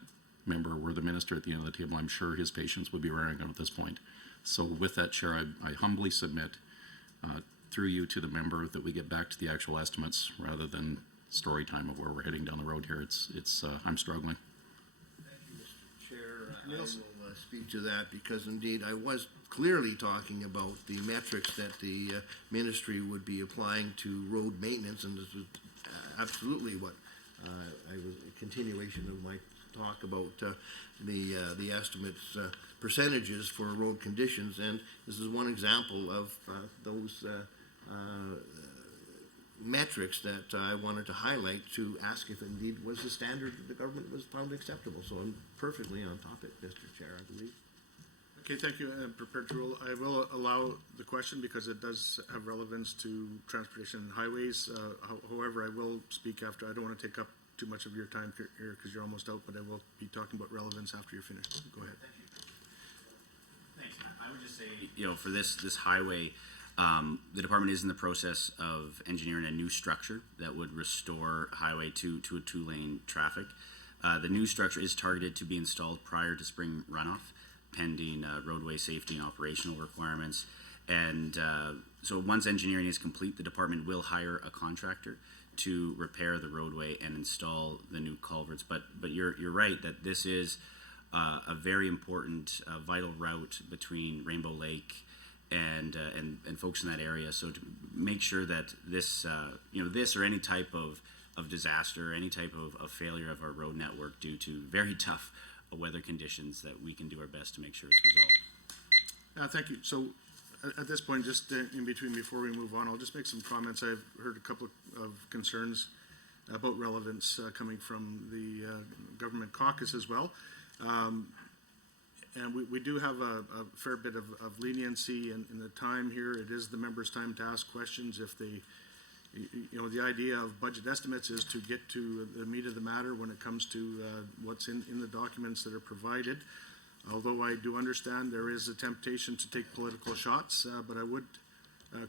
member were the minister at the end of the table, I'm sure his patience would be wearing out at this point. So with that, Chair, I humbly submit through you to the member that we get back to the actual estimates rather than story time of where we're heading down the road here. I'm struggling. Thank you, Mr. Chair. I will speak to that because indeed I was clearly talking about the metrics that the ministry would be applying to road maintenance, and this was absolutely what I was a continuation of my talk about the estimates percentages for road conditions, and this is one example of those metrics that I wanted to highlight to ask if indeed was the standard that the government was found acceptable. So I'm perfectly on topic, Mr. Chair, I believe. Okay, thank you. I'm prepared to rule. I will allow the question because it does have relevance to transportation and highways. However, I will speak after. I don't want to take up too much of your time here because you're almost out, but I will be talking about relevance after you're finished. Go ahead. Thanks. I would just say, for this highway, the department is in the process of engineering a new structure that would restore highway to a two-lane traffic. The new structure is targeted to be installed prior to spring runoff, pending roadway safety and operational requirements. And so once engineering is complete, the department will hire a contractor to repair the roadway and install the new culverts. But you're right that this is a very important, vital route between Rainbow Lake and folks in that area. So to make sure that this, this or any type of disaster, any type of failure of our road network due to very tough weather conditions, that we can do our best to make sure it's resolved. Thank you. So at this point, just in between before we move on, I'll just make some comments. I've heard a couple of concerns about relevance coming from the government caucus as well. And we do have a fair bit of leniency in the time here. It is the members' time to ask questions. If they, the idea of budget estimates is to get to the meat of the matter when it comes to what's in the documents that are provided. Although I do understand there is a temptation to take political shots, but I would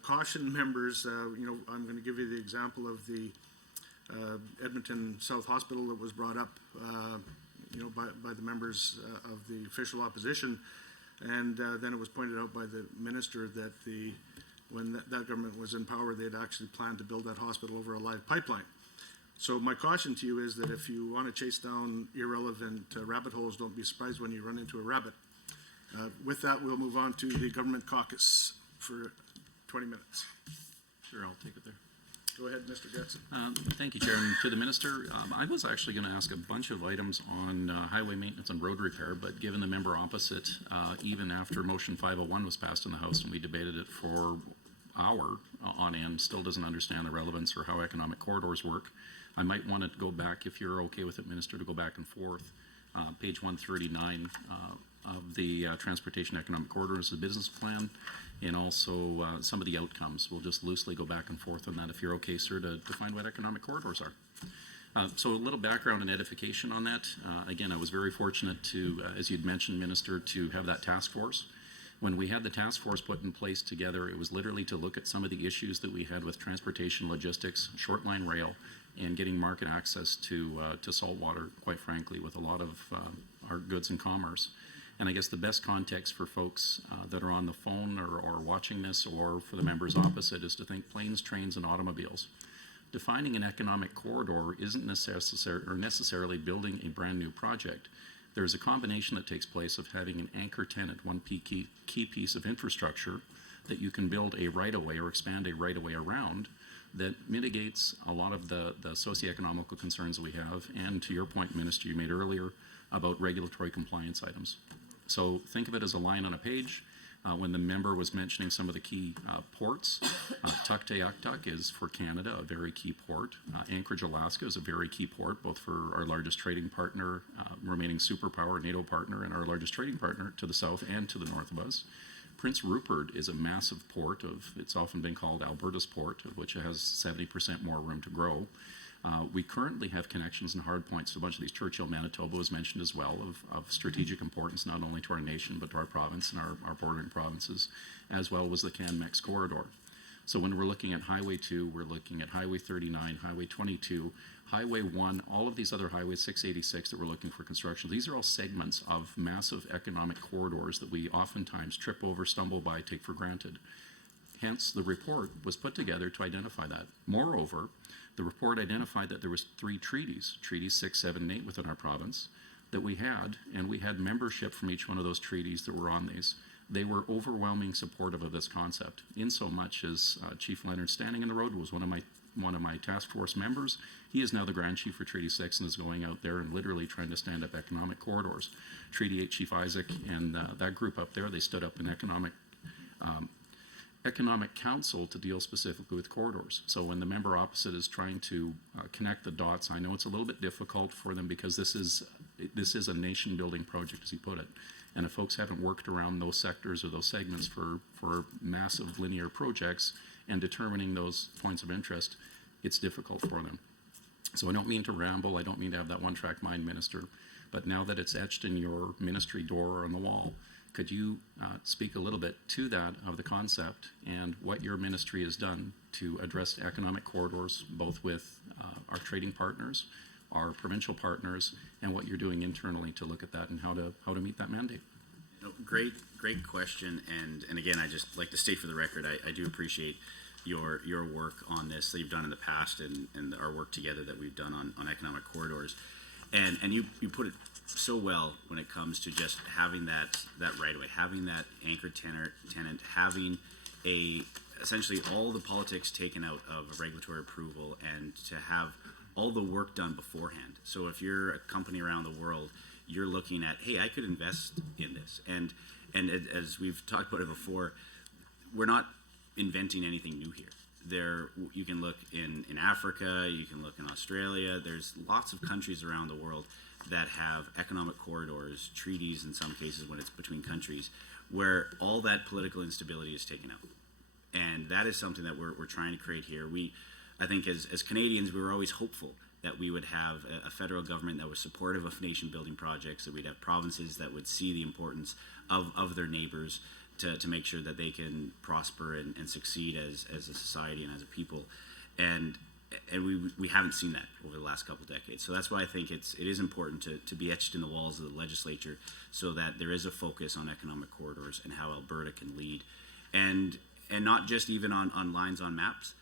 caution members, I'm going to give you the example of the Edmonton South Hospital that was brought up by the members of the official opposition, and then it was pointed out by the minister that when that government was in power, they had actually planned to build that hospital over a live pipeline. So my caution to you is that if you want to chase down irrelevant rabbit holes, don't be surprised when you run into a rabbit. With that, we'll move on to the government caucus for 20 minutes. Sure, I'll take it there. Go ahead, Mr. Getson. Thank you, Chair. And to the Minister, I was actually going to ask a bunch of items on highway maintenance and road repair, but given the member opposite, even after Motion 501 was passed in the House and we debated it for hour on end, still doesn't understand the relevance or how economic corridors work. I might want to go back, if you're okay with it, Minister, to go back and forth. Page 139 of the Transportation Economic Corridors, the business plan, and also some of the outcomes. We'll just loosely go back and forth on that, if you're okay, sir, to define what economic corridors are. So a little background and edification on that. Again, I was very fortunate to, as you'd mentioned, Minister, to have that task force. When we had the task force put in place together, it was literally to look at some of the issues that we had with transportation logistics, short line rail, and getting market access to saltwater, quite frankly, with a lot of our goods and commerce. And I guess the best context for folks that are on the phone or watching this, or for the members opposite, is to think planes, trains, and automobiles. Defining an economic corridor isn't necessarily building a brand new project. There's a combination that takes place of having an anchor tenant, one key piece of infrastructure that you can build a right-of-way or expand a right-of-way around that mitigates a lot of the socioeconomical concerns that we have, and to your point, Minister, you made earlier about regulatory compliance items. So think of it as a line on a page. When the member was mentioning some of the key ports, Tuktoyaktuk is for Canada, a very key port. Anchorage, Alaska is a very key port, both for our largest trading partner, remaining superpower, NATO partner, and our largest trading partner to the south and to the north of us. Prince Rupert is a massive port it's often been called Alberta's port, of which it has 70% more room to grow. We currently have connections and hard points to a bunch of these. Churchill, Manitoba was mentioned as well, of strategic importance, not only to our nation, but to our province and our bordering provinces, as well as the CanMex corridor. So when we're looking at Highway 2, we're looking at Highway 39, Highway 22, Highway 1, all of these other highways, 686 that we're looking for construction. These are all segments of massive economic corridors that we oftentimes trip over, stumble by, take for granted. Hence, the report was put together to identify that. Moreover, the report identified that there was 3 treaties, Treaties 6, 7, and 8 within our province, that we had, and we had membership from each one of those treaties that were on these. They were overwhelming supportive of this concept, in so much as Chief Leonard Standing in the Road was one of my task force members. He is now the Grand Chief for Treaty 6 and is going out there and literally trying to stand up economic corridors. Treaty 8 Chief Isaac and that group up there, they stood up an economic council to deal specifically with corridors. So when the member opposite is trying to connect the dots, I know it's a little bit difficult for them because this is a nation building project, as he put it. And if folks haven't worked around those sectors or those segments for massive linear projects and determining those points of interest, it's difficult for them. So I don't mean to ramble, I don't mean to have that one-track mind, Minister, but now that it's etched in your ministry door or on the wall, could you speak a little bit to that of the concept and what your ministry has done to address economic corridors, both with our trading partners, our provincial partners, and what you're doing internally to look at that and how to meet that mandate? Great question, and again, I just like to state for the record, I do appreciate your work on this that you've done in the past and our work together that we've done on economic corridors, and you put it so well when it comes to just having that right away, having that anchor tenant, having essentially all the politics taken out of a regulatory approval, and to have all the work done beforehand. So if you're a company around the world, you're looking at, hey, I could invest in this, and as we've talked about it before, we're not inventing anything new here. You can look in Africa, you can look in Australia. There's lots of countries around the world that have economic corridors, treaties in some cases when it's between countries, where all that political instability is taken out. And that is something that we're trying to create here. I think as Canadians, we were always hopeful that we would have a federal government that was supportive of nation building projects, that we'd have provinces that would see the importance of their neighbors to make sure that they can prosper and succeed as a society and as a people. And we haven't seen that over the last couple of decades. So that's why I think it is important to be etched in the walls of the legislature, so that there is a focus on economic corridors and how Alberta can lead. And not just even on lines on maps.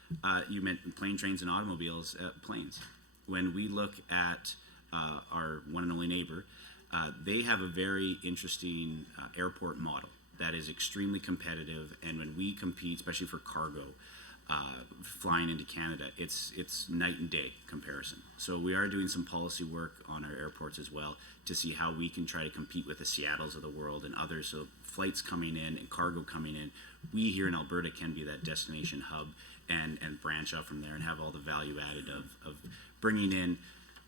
You meant plane, trains, and automobiles, planes. When we look at our one and only neighbor, they have a very interesting airport model that is extremely competitive. And when we compete, especially for cargo, flying into Canada, it's night and day comparison. So we are doing some policy work on our airports as well to see how we can try to compete with the Seattles of the world and others. So flights coming in and cargo coming in, we here in Alberta can be that destination hub and branch out from there and have all the value added of bringing in,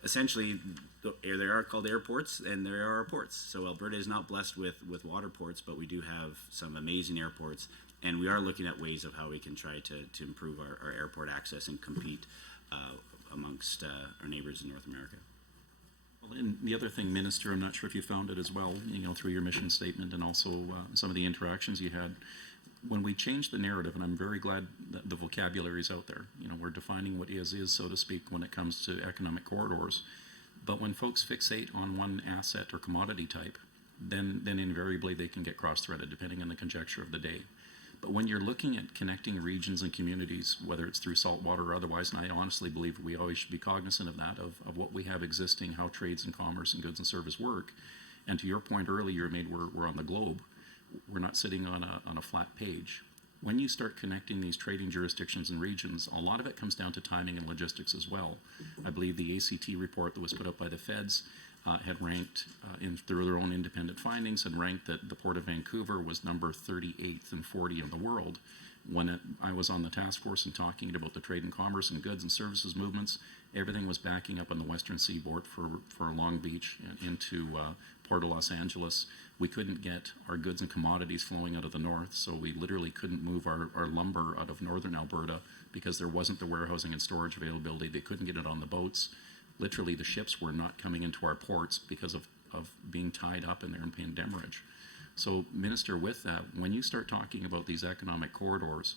essentially, they are called airports and there are ports. So Alberta is not blessed with water ports, but we do have some amazing airports. And we are looking at ways of how we can try to improve our airport access and compete amongst our neighbors in North America. Well, and the other thing, Minister, I'm not sure if you found it as well, through your mission statement and also some of the interactions you had. When we changed the narrative, and I'm very glad that the vocabulary is out there, we're defining what is, so to speak, when it comes to economic corridors. But when folks fixate on one asset or commodity type, then invariably they can get cross-threaded depending on the conjecture of the day. But when you're looking at connecting regions and communities, whether it's through saltwater or otherwise, and I honestly believe we always should be cognizant of that, of what we have existing, how trades and commerce and goods and service work. And to your point earlier made, we're on the globe. We're not sitting on a flat page. When you start connecting these trading jurisdictions and regions, a lot of it comes down to timing and logistics as well. I believe the ACT report that was put out by the feds had ranked, through their own independent findings, had ranked that the Port of Vancouver was number 38th and 40 in the world. When I was on the task force and talking about the trade and commerce and goods and services movements, everything was backing up on the western seaboard for Long Beach and into Port of Los Angeles. We couldn't get our goods and commodities flowing out of the north, so we literally couldn't move our lumber out of northern Alberta because there wasn't the warehousing and storage availability. They couldn't get it on the boats. Literally, the ships were not coming into our ports because of being tied up in there and paying demurrage. So, Minister, with that, when you start talking about these economic corridors,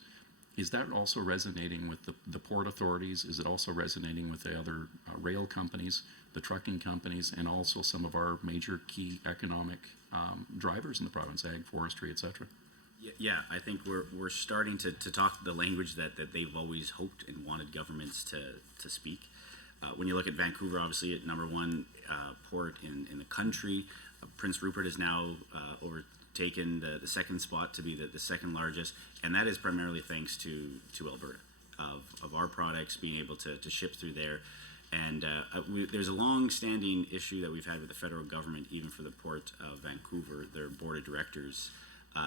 is that also resonating with the port authorities? Is it also resonating with the other rail companies, the trucking companies, and also some of our major key economic drivers in the province, ag, forestry, et cetera? Yeah, I think we're starting to talk the language that they've always hoped and wanted governments to speak. When you look at Vancouver, obviously at number one port in the country, Prince Rupert has now overtaken the second spot to be the second largest, and that is primarily thanks to Alberta, of our products being able to ship through there. And there's a long-standing issue that we've had with the federal government, even for the Port of Vancouver. Their board of directors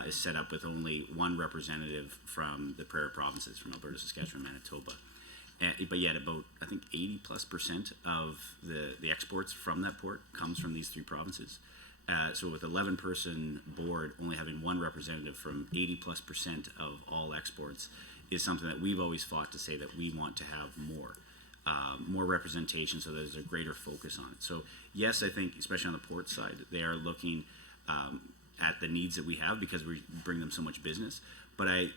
is set up with only one representative from the Prairie provinces, from Alberta, Saskatchewan, Manitoba. But yet about, I think, 80+% of the exports from that port comes from these three provinces. So with 11-person board, only having one representative from 80+% of all exports is something that we've always fought to say that we want to have more representation, so there's a greater focus on it. So yes, I think, especially on the port side, they are looking at the needs that we have because we bring them so much business. But I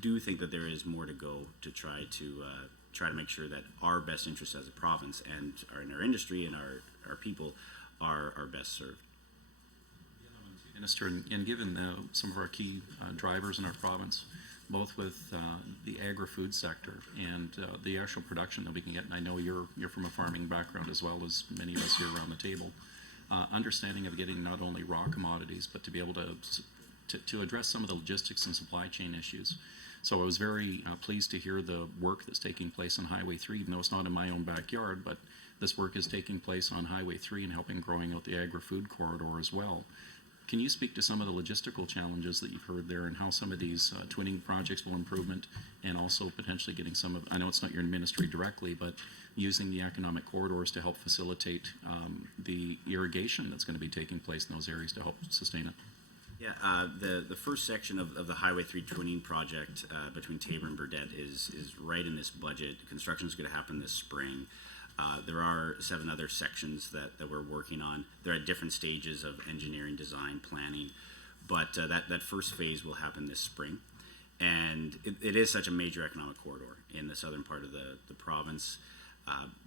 do think that there is more to go to try to make sure that our best interests as a province and in our industry and our people are best served. Minister, and given some of our key drivers in our province, both with the agri-food sector and the actual production that we can get, and I know you're from a farming background as well as many of us here around the table, understanding of getting not only raw commodities, but to be able to address some of the logistics and supply chain issues. So I was very pleased to hear the work that's taking place on Highway 3, even though it's not in my own backyard, but this work is taking place on Highway 3 and helping growing out the agri-food corridor as well. Can you speak to some of the logistical challenges that you've heard there and how some of these twinning projects will improvement, and also potentially getting some of, I know it's not your ministry directly, but using the economic corridors to help facilitate the irrigation that's going to be taking place in those areas to help sustain it? Yeah, the first section of the Highway 3 twinning project between Tabor and Burdett is right in this budget. Construction is going to happen this spring. There are 7 other sections that we're working on. They're at different stages of engineering, design, planning, but that first phase will happen this spring. And it is such a major economic corridor in the southern part of the province.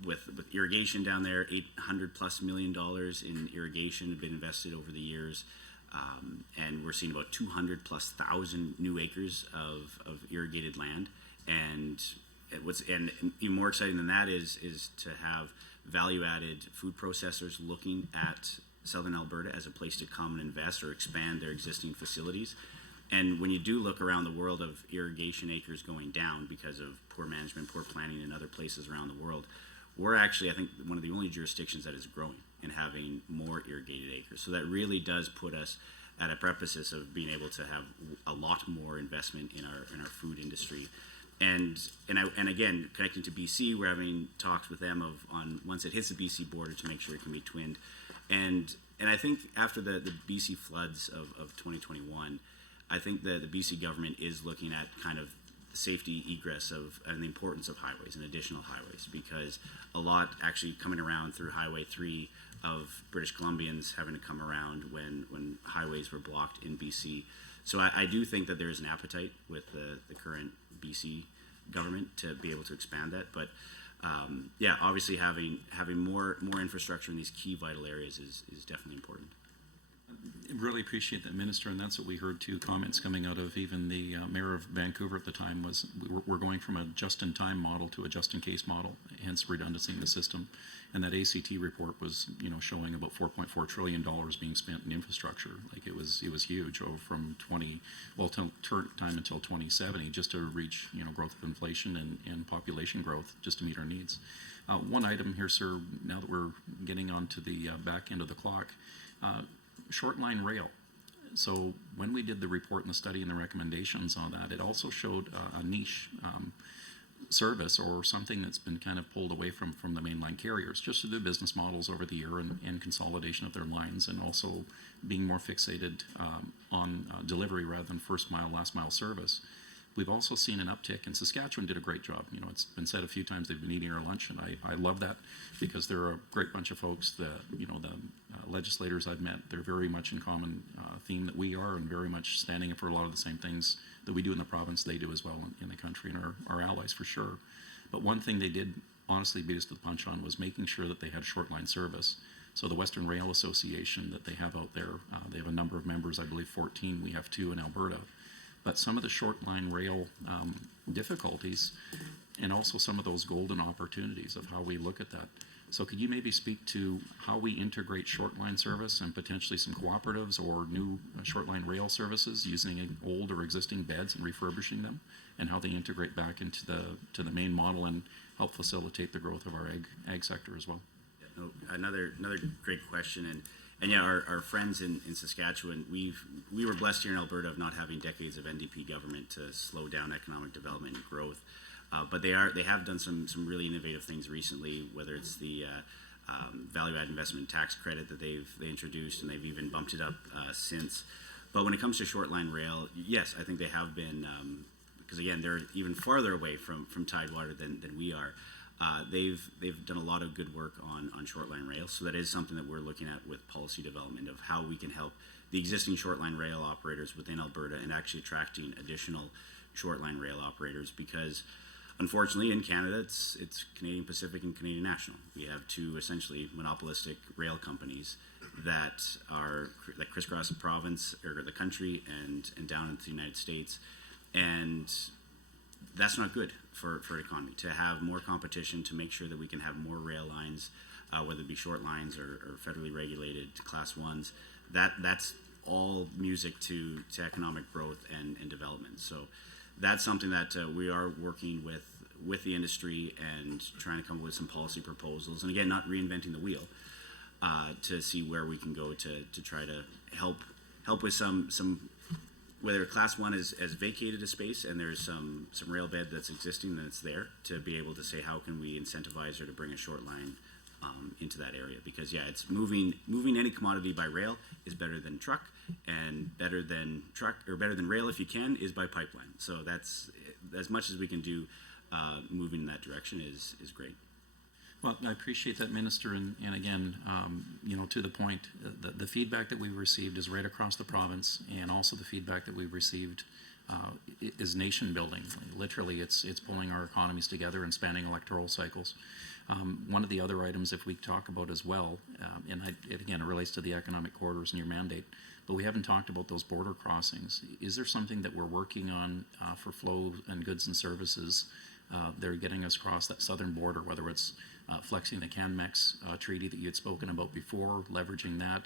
With irrigation down there, $800+ million in irrigation have been invested over the years. And we're seeing about 200,000+ new acres of irrigated land. And even more exciting than that is to have value-added food processors looking at southern Alberta as a place to come and invest or expand their existing facilities. And when you do look around the world of irrigation acres going down because of poor management, poor planning in other places around the world, we're actually, I think, one of the only jurisdictions that is growing and having more irrigated acres. So that really does put us at a precipice of being able to have a lot more investment in our food industry. And again, connecting to BC, we're having talks with them on once it hits the BC border to make sure it can be twinned. And I think after the BC floods of 2021, I think the BC government is looking at kind of the safety egress and the importance of highways and additional highways, because a lot actually coming around through Highway 3 of British Columbians having to come around when highways were blocked in BC. So I do think that there is an appetite with the current BC government to be able to expand that. But yeah, obviously having more infrastructure in these key vital areas is definitely important. Really appreciate that, Minister, and that's what we heard too. Comments coming out of even the mayor of Vancouver at the time was we're going from a just-in-time model to a just-in-case model, hence redundancy in the system. And that ACT report was, showing about $4.4 trillion being spent in infrastructure. Like it was huge from time until 2070, just to reach growth of inflation and population growth, just to meet our needs. One item here, sir. Now that we're getting onto the back end of the clock. Short line rail. So when we did the report and the study and the recommendations on that, it also showed a niche service or something that's been kind of pulled away from the mainline carriers, just through their business models over the year and consolidation of their lines, and also being more fixated on delivery rather than first mile, last mile service. We've also seen an uptick, and Saskatchewan did a great job. It's been said a few times they've been eating our lunch, and I love that, because they're a great bunch of folks. The legislators I've met, they're very much in common theme that we are, and very much standing up for a lot of the same things that we do in the province, they do as well in the country, and our allies for sure. But one thing they did honestly beat us to the punch on was making sure that they had short line service. So the Western Rail Association that they have out there, they have a number of members, I believe 14, we have 2 in Alberta. but some of the short line rail difficulties and also some of those golden opportunities of how we look at that. So could you maybe speak to how we integrate short line service and potentially some cooperatives or new short line rail services using old or existing beds and refurbishing them, and how they integrate back into the main model and help facilitate the growth of our ag sector as well? Yeah, no, another great question, and yeah, our friends in Saskatchewan, we were blessed here in Alberta of not having decades of NDP government to slow down economic development and growth. But they have done some really innovative things recently, whether it's the value-added investment tax credit that they introduced, and they've even bumped it up since. But when it comes to short-line rail, yes, I think they have been, because again, they're even farther away from Tidewater than we are. They've done a lot of good work on short-line rail, so that is something that we're looking at with policy development of how we can help the existing short-line rail operators within Alberta and actually attracting additional short-line rail operators, because unfortunately, in Canada, it's Canadian Pacific and Canadian National. We have two essentially monopolistic rail companies that crisscross the province or the country and down into the United States, and that's not good for an economy. To have more competition, to make sure that we can have more rail lines, whether it be short lines or federally regulated Class 1s, that's all music to economic growth and development. So that's something that we are working with the industry and trying to come up with some policy proposals, and again, not reinventing the wheel, to see where we can go to try to help with some whether Class 1 has vacated a space and there's some rail bed that's existing that's there, to be able to say how can we incentivize her to bring a short line into that area, because yeah, it's moving any commodity by rail is better than truck, and better than rail if you can is by pipeline. So that's as much as we can do. Moving in that direction is great. Well, I appreciate that, Minister, and again, to the point, the feedback that we've received is right across the province, and also the feedback that we've received is nation building. Literally, it's pulling our economies together and spanning electoral cycles. One of the other items, if we talk about as well, it relates to the economic corridors and your mandate, but we haven't talked about those border crossings. Is there something that we're working on for flow and goods and services that are getting us across that southern border, whether it's flexing the CanMex treaty that you had spoken about before, leveraging that,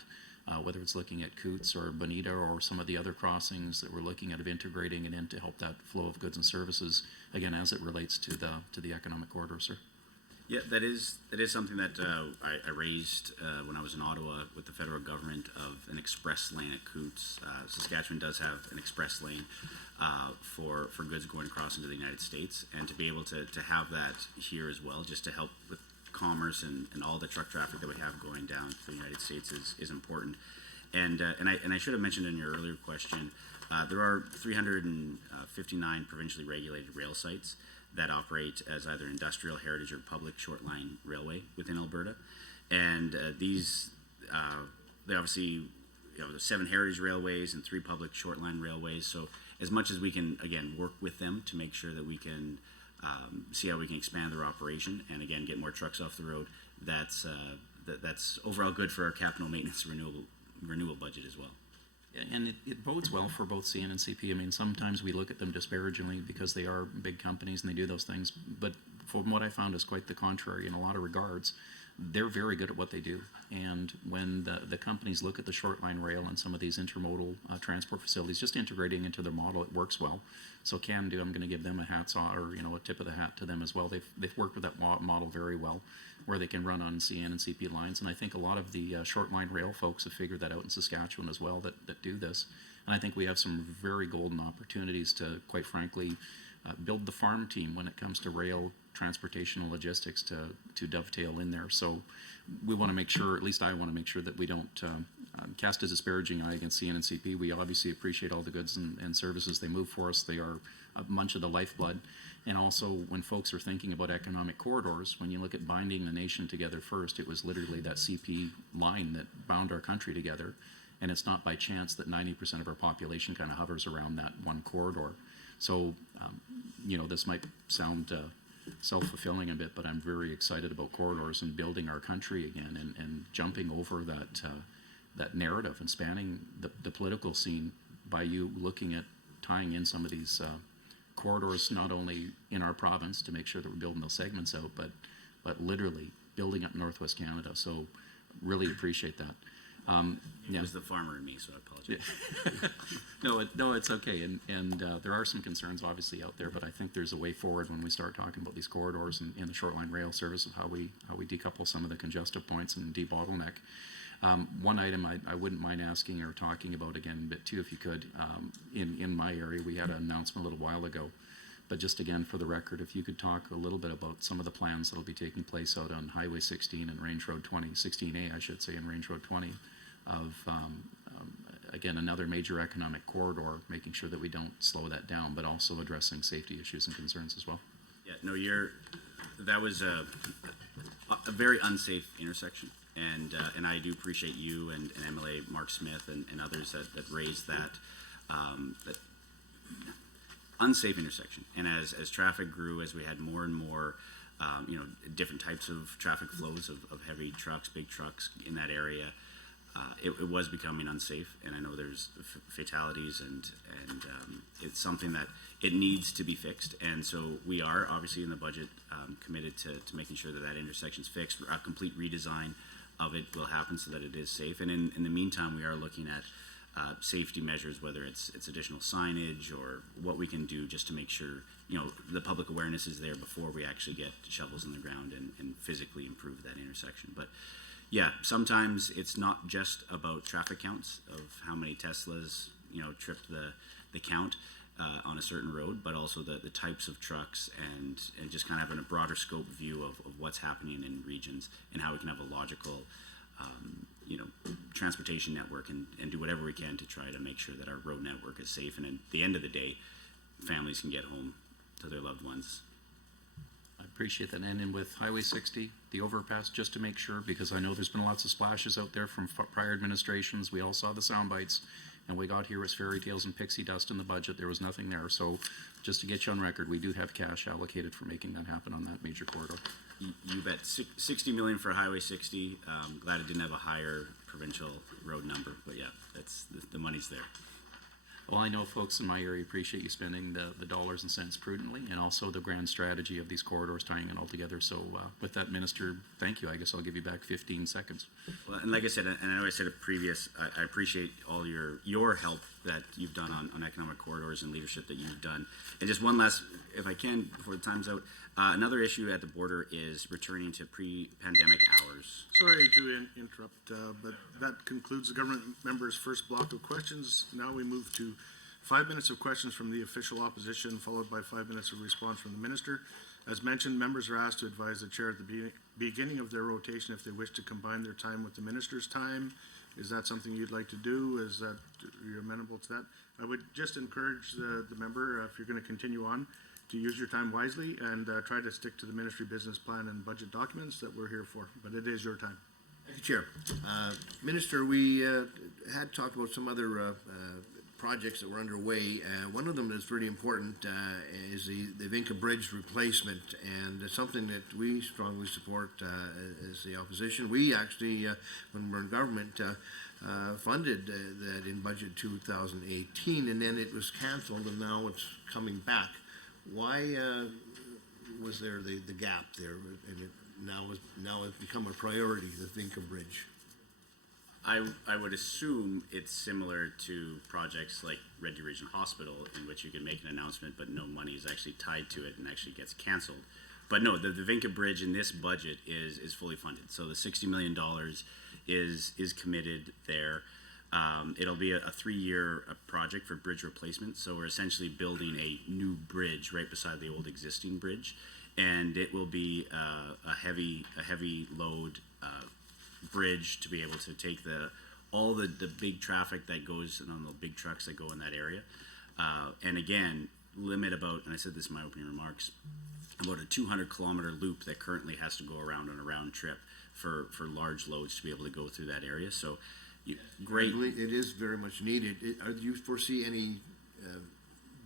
whether it's looking at Coots or Bonita or some of the other crossings that we're looking at of integrating it in to help that flow of goods and services, again, as it relates to the economic corridor, sir? Yeah, that is something that I raised when I was in Ottawa with the federal government, of an express lane at Coots. Saskatchewan does have an express lane for goods going across into the United States, and to be able to have that here as well, just to help with commerce and all the truck traffic that we have going down to the United States is important. And I should have mentioned in your earlier question, there are 359 provincially regulated rail sites that operate as either industrial, heritage, or public short line railway within Alberta. And they obviously, there's 7 heritage railways and 3 public short line railways. So as much as we can, again, work with them to make sure that we can see how we can expand their operation and, again, get more trucks off the road, that's overall good for our capital maintenance renewal budget as well. And it bodes well for both CN and CP. I mean, sometimes we look at them disparagingly because they are big companies and they do those things. But from what I found is quite the contrary in a lot of regards. They're very good at what they do. And when the companies look at the short line rail and some of these intermodal transport facilities, just integrating into their model, it works well. So I'm going to give them a hat's off, or a tip of the hat to them as well. They've worked with that model very well, where they can run on CN and CP lines. And I think a lot of the short line rail folks have figured that out in Saskatchewan as well, that do this. And I think we have some very golden opportunities to, quite frankly, build the farm team when it comes to rail transportation and logistics to dovetail in there. So we want to make sure, at least I want to make sure, that we don't cast a disparaging eye against CN and CP. We obviously appreciate all the goods and services they move for us. They are much of the lifeblood. And also, when folks are thinking about economic corridors, when you look at binding the nation together first, it was literally that CP line that bound our country together. And it's not by chance that 90% of our population kind of hovers around that one corridor. So, this might sound self-fulfilling a bit, but I'm very excited about corridors and building our country again, and jumping over that narrative and spanning the political scene by you looking at tying in some of these corridors, not only in our province to make sure that we're building those segments out, but literally building up Northwest Canada. So really appreciate that. It was the farmer in me, so I apologize. No, it's okay. And there are some concerns obviously out there, but I think there's a way forward when we start talking about these corridors and the short line rail service of how we decouple some of the congestive points and debottleneck. One item I wouldn't mind asking or talking about again a bit too, if you could, in my area, we had an announcement a little while ago, but just again for the record, if you could talk a little bit about some of the plans that will be taking place out on Highway 16 and Range Road 20, 16A I should say, and Range Road 20 of, again, another major economic corridor, making sure that we don't slow that down, but also addressing safety issues and concerns as well. Yeah, no, that was a very unsafe intersection. And I do appreciate you and MLA Mark Smith and others that raised that unsafe intersection. And as traffic grew, as we had more and more, different types of traffic flows of heavy trucks, big trucks in that area, it was becoming unsafe. And I know there's fatalities and it's something that it needs to be fixed. And so we are obviously in the budget committed to making sure that intersection's fixed. A complete redesign of it will happen so that it is safe. And in the meantime, we are looking at safety measures, whether it's additional signage or what we can do just to make sure, the public awareness is there before we actually get shovels in the ground and physically improve that intersection. But yeah, sometimes it's not just about traffic counts of how many Teslas, tripped the count on a certain road, but also the types of trucks and just kind of having a broader scope view of what's happening in regions and how we can have a logical, transportation network and do whatever we can to try to make sure that our road network is safe. And at the end of the day, families can get home to their loved ones. I appreciate that. And with Highway 60, the overpass, just to make sure, because I know there's been lots of splashes out there from prior administrations. We all saw the sound bites, and we got here as fairy tales and pixie dust in the budget. There was nothing there. So just to get you on record, we do have cash allocated for making that happen on that major corridor. You bet. $60 million for Highway 60. Glad it didn't have a higher provincial road number, but yeah, that's the money's there. Well, I know folks in my area appreciate you spending the dollars and cents prudently, and also the grand strategy of these corridors tying it all together. So with that, Minister, thank you. I guess I'll give you back 15 seconds. Well, and like I said, and I know I said it previous, I appreciate all your help that you've done on economic corridors and leadership that you've done. And just one last, if I can, before the time's out, another issue at the border is returning to pre-pandemic hours. Sorry to interrupt, but that concludes the government member's first block of questions. Now we move to 5 minutes of questions from the official opposition, followed by 5 minutes of response from the minister. As mentioned, members are asked to advise the chair at the beginning of their rotation if they wish to combine their time with the minister's time. Is that something you'd like to do? Is that you're amenable to that? I would just encourage the member, if you're going to continue on, to use your time wisely and try to stick to the ministry business plan and budget documents that we're here for. But it is your time. Thank you, Chair. Minister, we had talked about some other projects that were underway. One of them that's really important is the Vinca Bridge replacement, and it's something that we strongly support as the opposition. We actually, when we were in government, funded that in budget 2018, and then it was canceled, and now it's coming back. Why was there the gap there, and it now has become a priority, the Vinca Bridge? I would assume it's similar to projects like Red Deer Regional Hospital, in which you can make an announcement, but no money is actually tied to it and actually gets canceled. But no, the Vinca Bridge in this budget is fully funded. So the $60 million is committed there. It'll be a 3-year project for bridge replacement. So we're essentially building a new bridge right beside the old existing bridge, and it will be a heavy load bridge to be able to take all the big traffic that goes on the big trucks that go in that area. And again, limit about, and I said this in my opening remarks, about a 200-kilometer loop that currently has to go around on a round trip for large loads to be able to go through that area. So great. I believe it is very much needed. Do you foresee any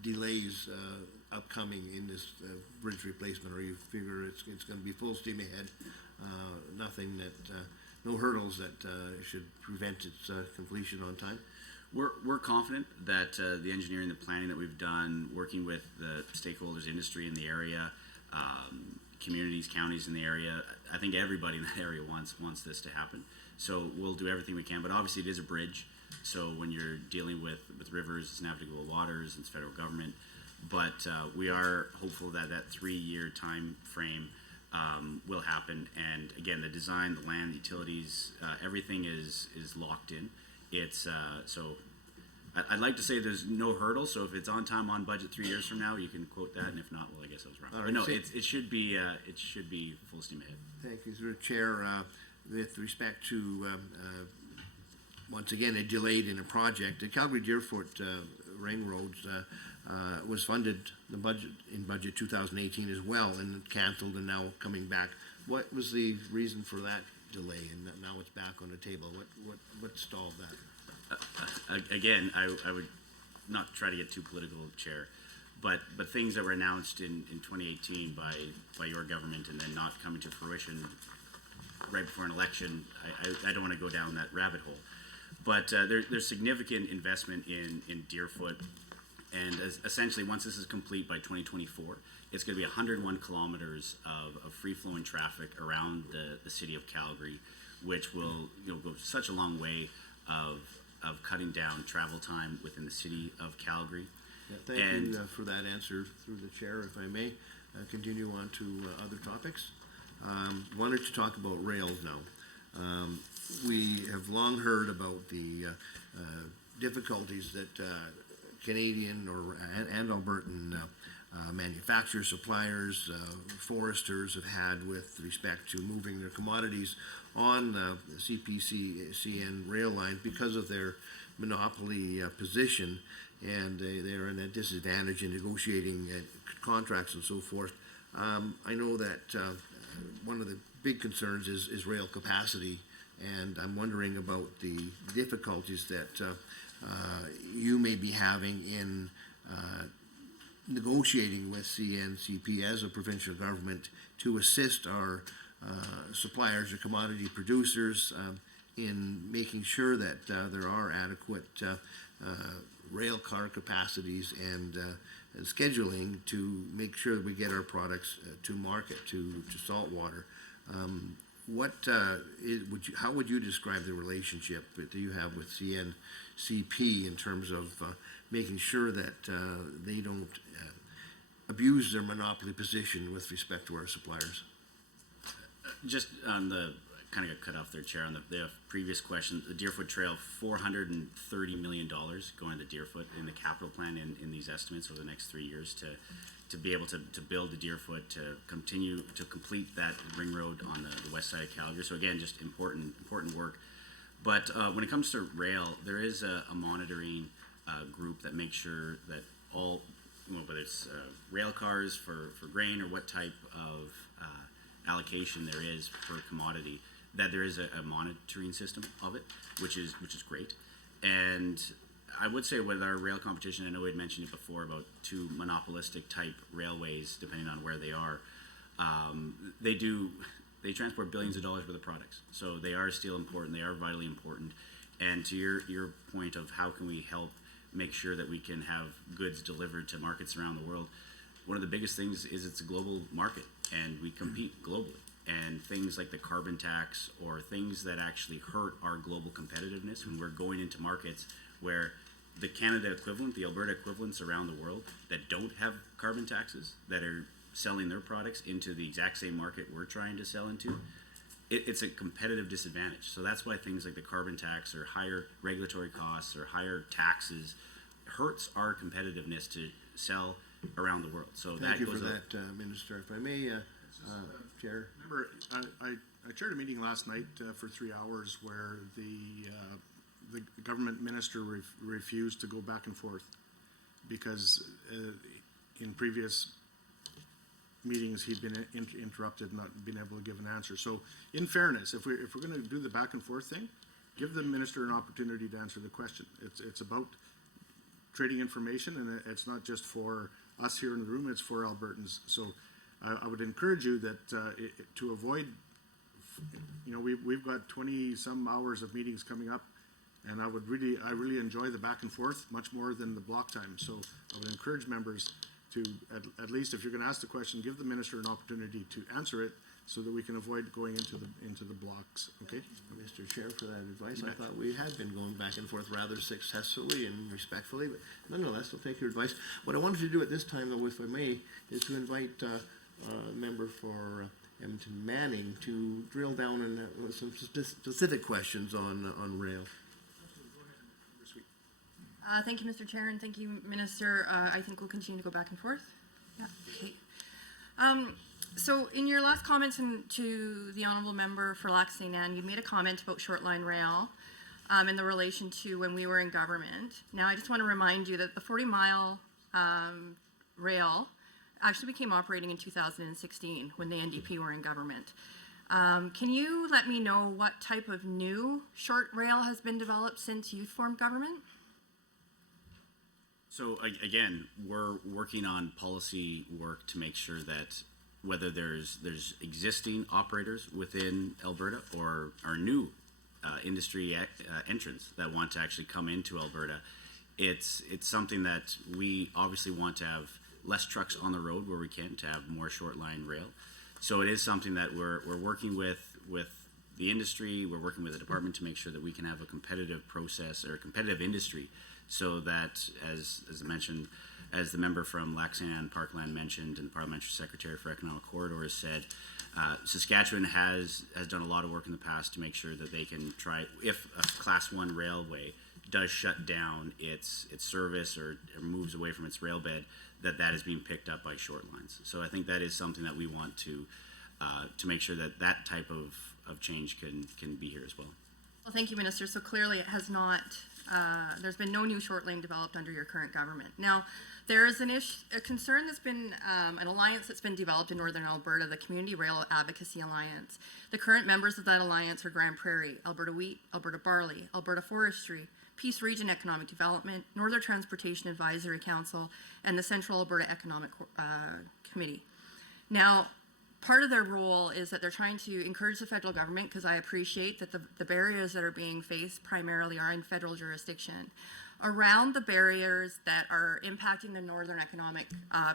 delays upcoming in this bridge replacement, or you figure it's going to be full steam ahead? Nothing that, no hurdles that should prevent its completion on time? We're confident that the engineering, the planning that we've done, working with the stakeholders, industry in the area, communities, counties in the area, I think everybody in that area wants this to happen. So we'll do everything we can, but obviously it is a bridge. So when you're dealing with rivers, it's navigable waters, it's federal government. But we are hopeful that that 3-year time frame will happen. And again, the design, the land, the utilities, everything is locked in. It's so I'd like to say there's no hurdle. So if it's on time, on budget 3 years from now, you can quote that. And if not, well, I guess I was wrong. All But right, no, so- it should be full steam ahead. Thank you, through the chair. With respect to, once again, a delayed in a project, the Calgary Deerfoot Ring Roads was funded in budget 2018 as well, and canceled and now coming back. What was the reason for that delay, and now it's back on the table? What stalled that? Again, I would not try to get too political, Chair, but things that were announced in 2018 by your government and then not coming to fruition right before an election, I don't want to go down that rabbit hole. But there's significant investment in Deerfoot, and essentially once this is complete by 2024, it's going to be 101 kilometers of free-flowing traffic around the city of Calgary, which will go such a long way of cutting down travel time within the city of Calgary. Yeah, thank you for that answer through the chair. If I may continue on to other topics. Wanted to talk about rails now. We have long heard about the difficulties that Canadian and Albertan manufacturers, suppliers, foresters have had with respect to moving their commodities on the CPCN rail line because of their monopoly position, and they're in a disadvantage in negotiating contracts and so forth. I know that one of the big concerns is rail capacity, and I'm wondering about the difficulties that you may be having in negotiating with CNCP as a provincial government to assist our suppliers or commodity producers in making sure that there are adequate rail car capacities and scheduling to make sure that we get our products to market, to saltwater. How would you describe the relationship that you have with CNCP in terms of making sure that they don't abuse their monopoly position with respect to our suppliers? Just on the, kind of got cut off there, Chair, on the previous question, the Deerfoot Trail, $430 million going to Deerfoot in the capital plan in these estimates over the next 3 years to be able to build the Deerfoot, to continue to complete that ring road on the west side of Calgary. So again, just important work. But when it comes to rail, there is a monitoring group that makes sure that all, whether it's rail cars for grain or what type of allocation there is per commodity, that there is a monitoring system of it, which is great. And I would say with our rail competition, I know we had mentioned it before about two monopolistic type railways, depending on where they are. They transport billions of dollars worth of products. So they are still important. They are vitally important. And to your point of how can we help make sure that we can have goods delivered to markets around the world, one of the biggest things is it's a global market and we compete globally. And things like the carbon tax or things that actually hurt our global competitiveness when we're going into markets where the Canada equivalent, the Alberta equivalents around the world that don't have carbon taxes, that are selling their products into the exact same market we're trying to sell into, it's a competitive disadvantage. So that's why things like the carbon tax or higher regulatory costs or higher taxes hurts our competitiveness to sell around the world. So Thank that you goes for that, Minister. If I may, Chair. Remember, I chaired a meeting last night for 3 hours where the government minister refused to go back and forth because in previous meetings he'd been interrupted, not been able to give an answer. So in fairness, if we're going to do the back and forth thing, give the minister an opportunity to answer the question. It's about trading information, and it's not just for us here in the room, it's for Albertans. So I would encourage you that to avoid, we've got 20 some hours of meetings coming up. And I really enjoy the back and forth much more than the block time. So I would encourage members to, at least if you're gonna ask the question, give the minister an opportunity to answer it so that we can avoid going into the blocks, okay? Mr. Chair, for that advice. I thought we had been going back and forth rather successfully and respectfully, but nonetheless, I'll take your advice. What I wanted to do at this time, though, if I may, is to invite a member for Edmonton Manning to drill down on some specific questions on rail. Thank you, Mr. Chair, and thank you, Minister. I think we'll continue to go back and forth. Yeah. Okay. So in your last comments to the honourable member for Lac St. Anne, you made a comment about short line rail in the relation to when we were in government. Now, I just want to remind you that the 40-mile rail actually became operating in 2016 when the NDP were in government. Can you let me know what type of new short rail has been developed since you've formed government? So again, we're working on policy work to make sure that whether there's existing operators within Alberta or new industry entrants that want to actually come into Alberta, it's something that we obviously want to have less trucks on the road where we can, to have more short line rail. So it is something that we're working with the industry, we're working with the department to make sure that we can have a competitive process or a competitive industry, so that as I mentioned, as the member from Lac St. Anne Parkland mentioned and the Parliamentary Secretary for Economic Corridors said, Saskatchewan has done a lot of work in the past to make sure that they can try, if a Class 1 railway does shut down its service or moves away from its rail bed, that is being picked up by short lines. So I think that is something that we want to make sure that type of change can be here as well. Well, thank you, Minister. So clearly it has not, there's been no new short lane developed under your current government. Now, there is a concern that's been, an alliance that's been developed in Northern Alberta, the Community Rail Advocacy Alliance. The current members of that alliance are Grand Prairie, Alberta Wheat, Alberta Barley, Alberta Forestry, Peace Region Economic Development, Northern Transportation Advisory Council, and the Central Alberta Economic Committee. Now, part of their role is that they're trying to encourage the federal government, because I appreciate that the barriers that are being faced primarily are in federal jurisdiction, around the barriers that are impacting the northern economic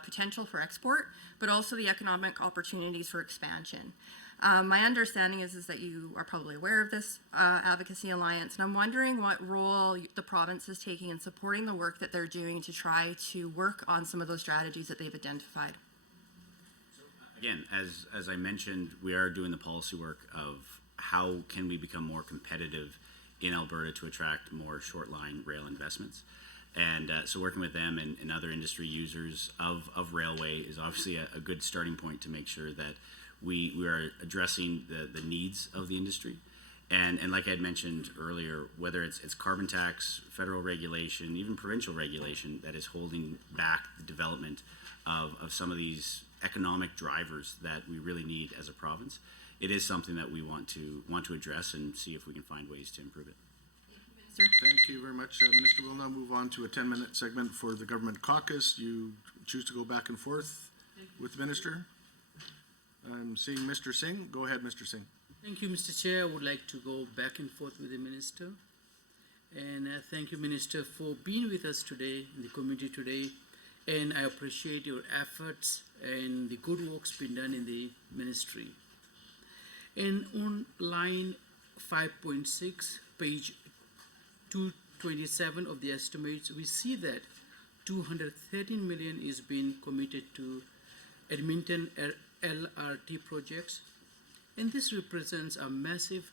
potential for export, but also the economic opportunities for expansion. My understanding is that you are probably aware of this advocacy alliance, and I'm wondering what role the province is taking in supporting the work that they're doing to try to work on some of those strategies that they've identified. Again, as I mentioned, we are doing the policy work of how can we become more competitive in Alberta to attract more short line rail investments. And so working with them and other industry users of railway is obviously a good starting point to make sure that we are addressing the needs of the industry. And like I had mentioned earlier, whether it's carbon tax, federal regulation, even provincial regulation that is holding back the development of some of these economic drivers that we really need as a province, it is something that we want to address and see if we can find ways to improve it. Thank you very much, Minister. We'll now move on to a 10-minute segment for the government caucus. You choose to go back and forth with the minister. I'm seeing Mr. Singh. Go ahead, Mr. Singh. Thank you, Mr. Chair. I would like to go back and forth with the Minister. And thank you, Minister, for being with us today in the committee today. And I appreciate your efforts and the good work's been done in the ministry. And on line 5.6, page 227 of the estimates, we see that 213 million is being committed to Edmonton LRT projects. And this represents a massive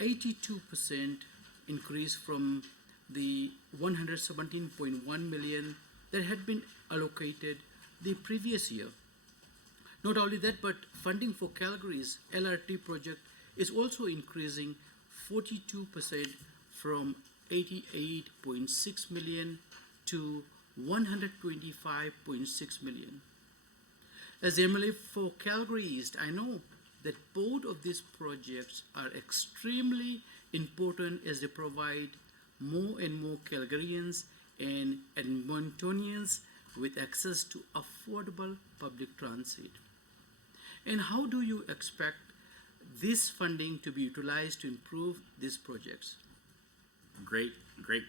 82% increase from the 117.1 million that had been allocated the previous year. Not only that, but funding for Calgary's LRT project is also increasing 42% from 88.6 million to 125.6 million. As MLA for Calgary East, I know that both of these projects are extremely important as they provide more and more Calgarians and Edmontonians with access to affordable public transit. And how do you expect this funding to be utilized to improve these projects? Great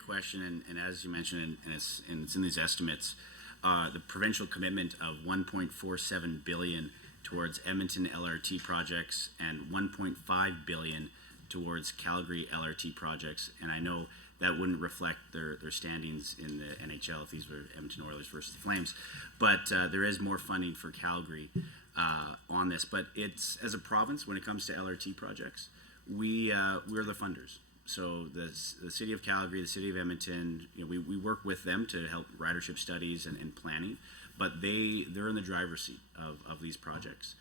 question, and as you mentioned, and it's in these estimates, the provincial commitment of 1.47 billion towards Edmonton LRT projects and 1.5 billion towards Calgary LRT projects, and I know that wouldn't reflect their standings in the NHL if these were Edmonton Oilers versus the Flames, but there is more funding for Calgary on this. But it's, as a province, when it comes to LRT projects, we're the funders. So the City of Calgary, the City of Edmonton, we work with them to help ridership studies and planning, but they're in the driver's seat of these projects.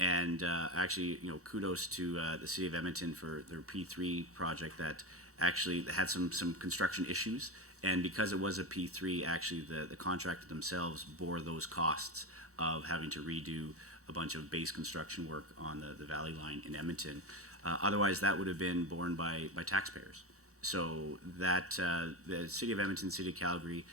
And actually, kudos to the City of Edmonton for their P3 project that actually had some construction issues. And because it was a P3, actually the contractor themselves bore those costs of having to redo a bunch of base construction work on the Valley Line in Edmonton. Otherwise, that would have been borne by taxpayers. So that the City of Edmonton, City of Calgary,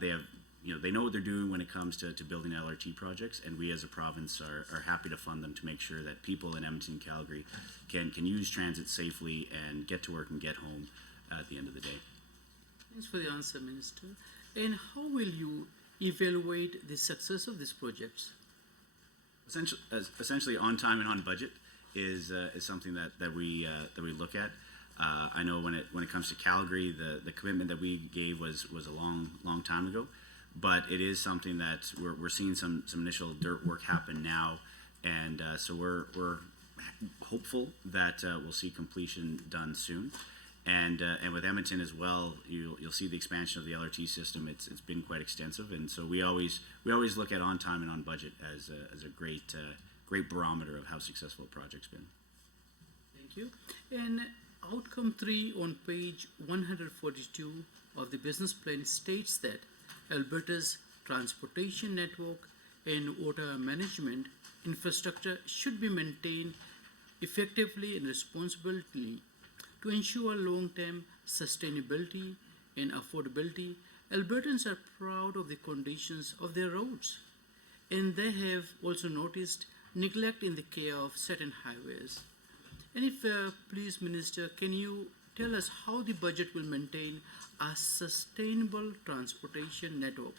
they know what they're doing when it comes to building LRT projects, and we as a province are happy to fund them to make sure that people in Edmonton, Calgary can use transit safely and get to work and get home at the end of the day. Thanks for the answer, Minister. And how will you evaluate the success of these projects? Essentially, on time and on budget is something that we look at. I know when it comes to Calgary, the commitment that we gave was a long time ago, but it is something that we're seeing some initial dirt work happen now, and so we're hopeful that we'll see completion done soon. And with Edmonton as well, you'll see the expansion of the LRT system. It's been quite extensive, and so we always look at on time and on budget as a great barometer of how successful a project's been. Thank you. And outcome 3 on page 142 of the business plan states that Alberta's transportation network and water management infrastructure should be maintained effectively and responsibly to ensure long-term sustainability and affordability. Albertans are proud of the conditions of their roads, and they have also noticed neglect in the care of certain highways. And if, please, Minister, can you tell us how the budget will maintain a sustainable transportation network?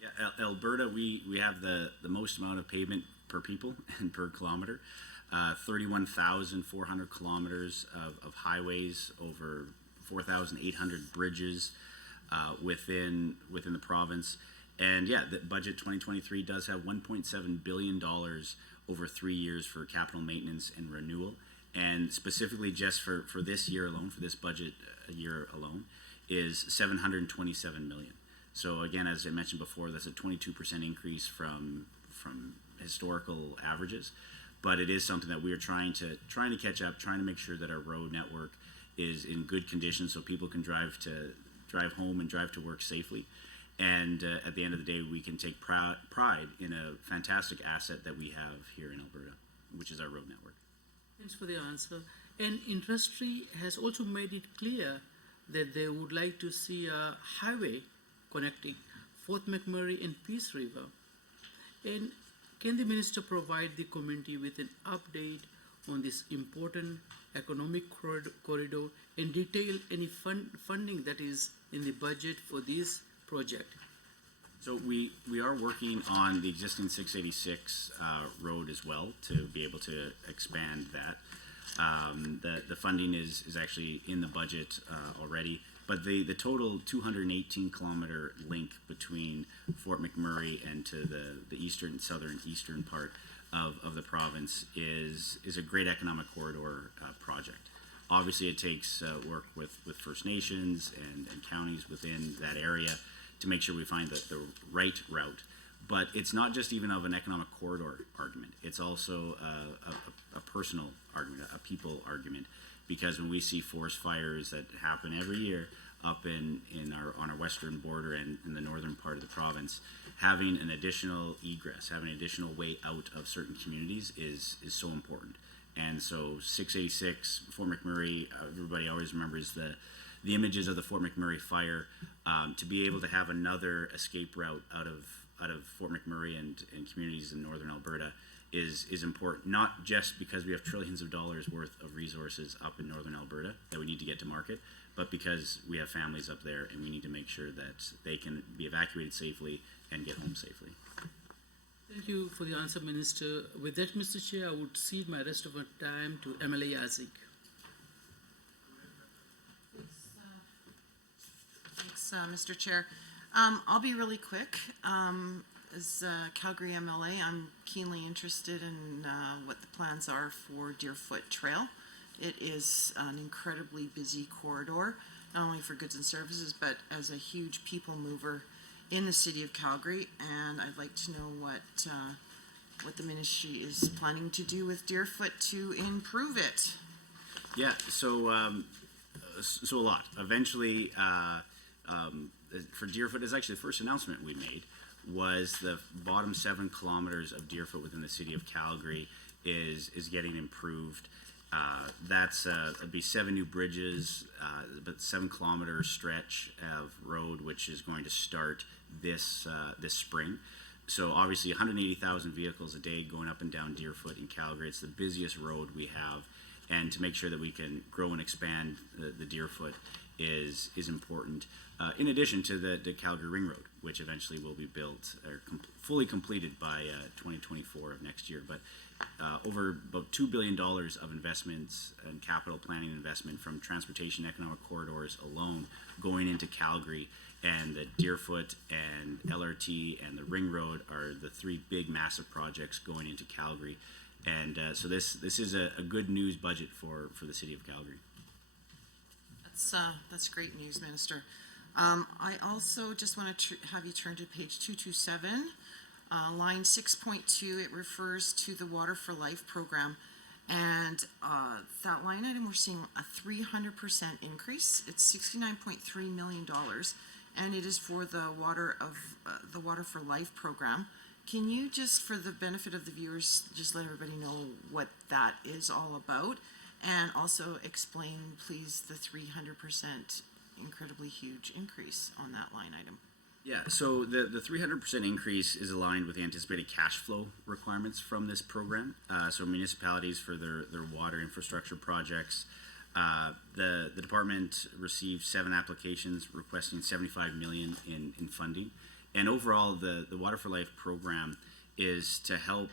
Yeah, Alberta, we have the most amount of pavement per people and per kilometer. 31,400 kilometers of highways, over 4,800 bridges within the province. And yeah, the budget 2023 does have $1.7 billion over 3 years for capital maintenance and renewal. And specifically just for this year alone, for this budget year alone, is $727 million. So again, as I mentioned before, that's a 22% increase from historical averages. But it is something that we are trying to catch up, trying to make sure that our road network is in good condition so people can drive home and drive to work safely. And at the end of the day, we can take pride in a fantastic asset that we have here in Alberta, which is our road network. Thanks for the answer. And industry has also made it clear that they would like to see a highway connecting Fort McMurray and Peace River. And can the Minister provide the community with an update on this important economic corridor and detail any funding that is in the budget for this project? So we are working on the existing 686 road as well to be able to expand that. The funding is actually in the budget already, but the total 218 kilometer link between Fort McMurray and to the eastern, southern part of the province is a great economic corridor project. Obviously, it takes work with First Nations and counties within that area to make sure we find the right route. But it's not just even of an economic corridor argument. It's also a personal argument, a people argument, because when we see forest fires that happen every year up on our western border and in the northern part of the province, having an additional egress, having an additional way out of certain communities is so important. And so 686, Fort McMurray, everybody always remembers the images of the Fort McMurray fire. To be able to have another escape route out of Fort McMurray and communities in northern Alberta is important, not just because we have trillions of dollars worth of resources up in northern Alberta that we we need to get to market, but because we have families up there and we need to make sure that they can be evacuated safely and get home safely. Thank you for the answer, Minister. With that, Mr. Chair, I would cede my rest of my time to MLA Isaac. Thanks, Mr. Chair. I'll be really quick. As Calgary MLA, I'm keenly interested in what the plans are for Deerfoot Trail. It is an incredibly busy corridor, not only for goods and services, but as a huge people mover in the city of Calgary. And I'd like to know what the ministry is planning to do with Deerfoot to improve it. Yeah, so a lot. Eventually, for Deerfoot, is actually the first announcement we made was the bottom 7 kilometers of Deerfoot within the city of Calgary is getting improved. That's it'd be 7 new bridges, but 7-kilometer stretch of road, which is going to start this spring. So obviously 180,000 vehicles a day going up and down Deerfoot in Calgary. It's the busiest road we have, and to make sure that we can grow and expand the Deerfoot is important. In addition to the Calgary Ring Road, which eventually will be built or fully completed by 2024 of next year. But over about $2 billion of investments and capital planning investment from transportation economic corridors alone going into Calgary, and the Deerfoot and LRT and the Ring Road are the 3 big massive projects going into Calgary. And so this is a good news budget for the city of Calgary. That's great news, Minister. I also just want to have you turn to page 227, line 6.2. It refers to the Water for Life program, and that line item, we're seeing a 300% increase. It's $69.3 million, and it is for the Water for Life program. Can you just, for the benefit of the viewers, just let everybody know what that is all about? And also explain, please, the 300% incredibly huge increase on that line item. Yeah, so the 300% increase is aligned with the anticipated cash flow requirements from this program. So municipalities for their water infrastructure projects, the department received 7 applications requesting $75 million in funding. And overall, the Water for Life program is to help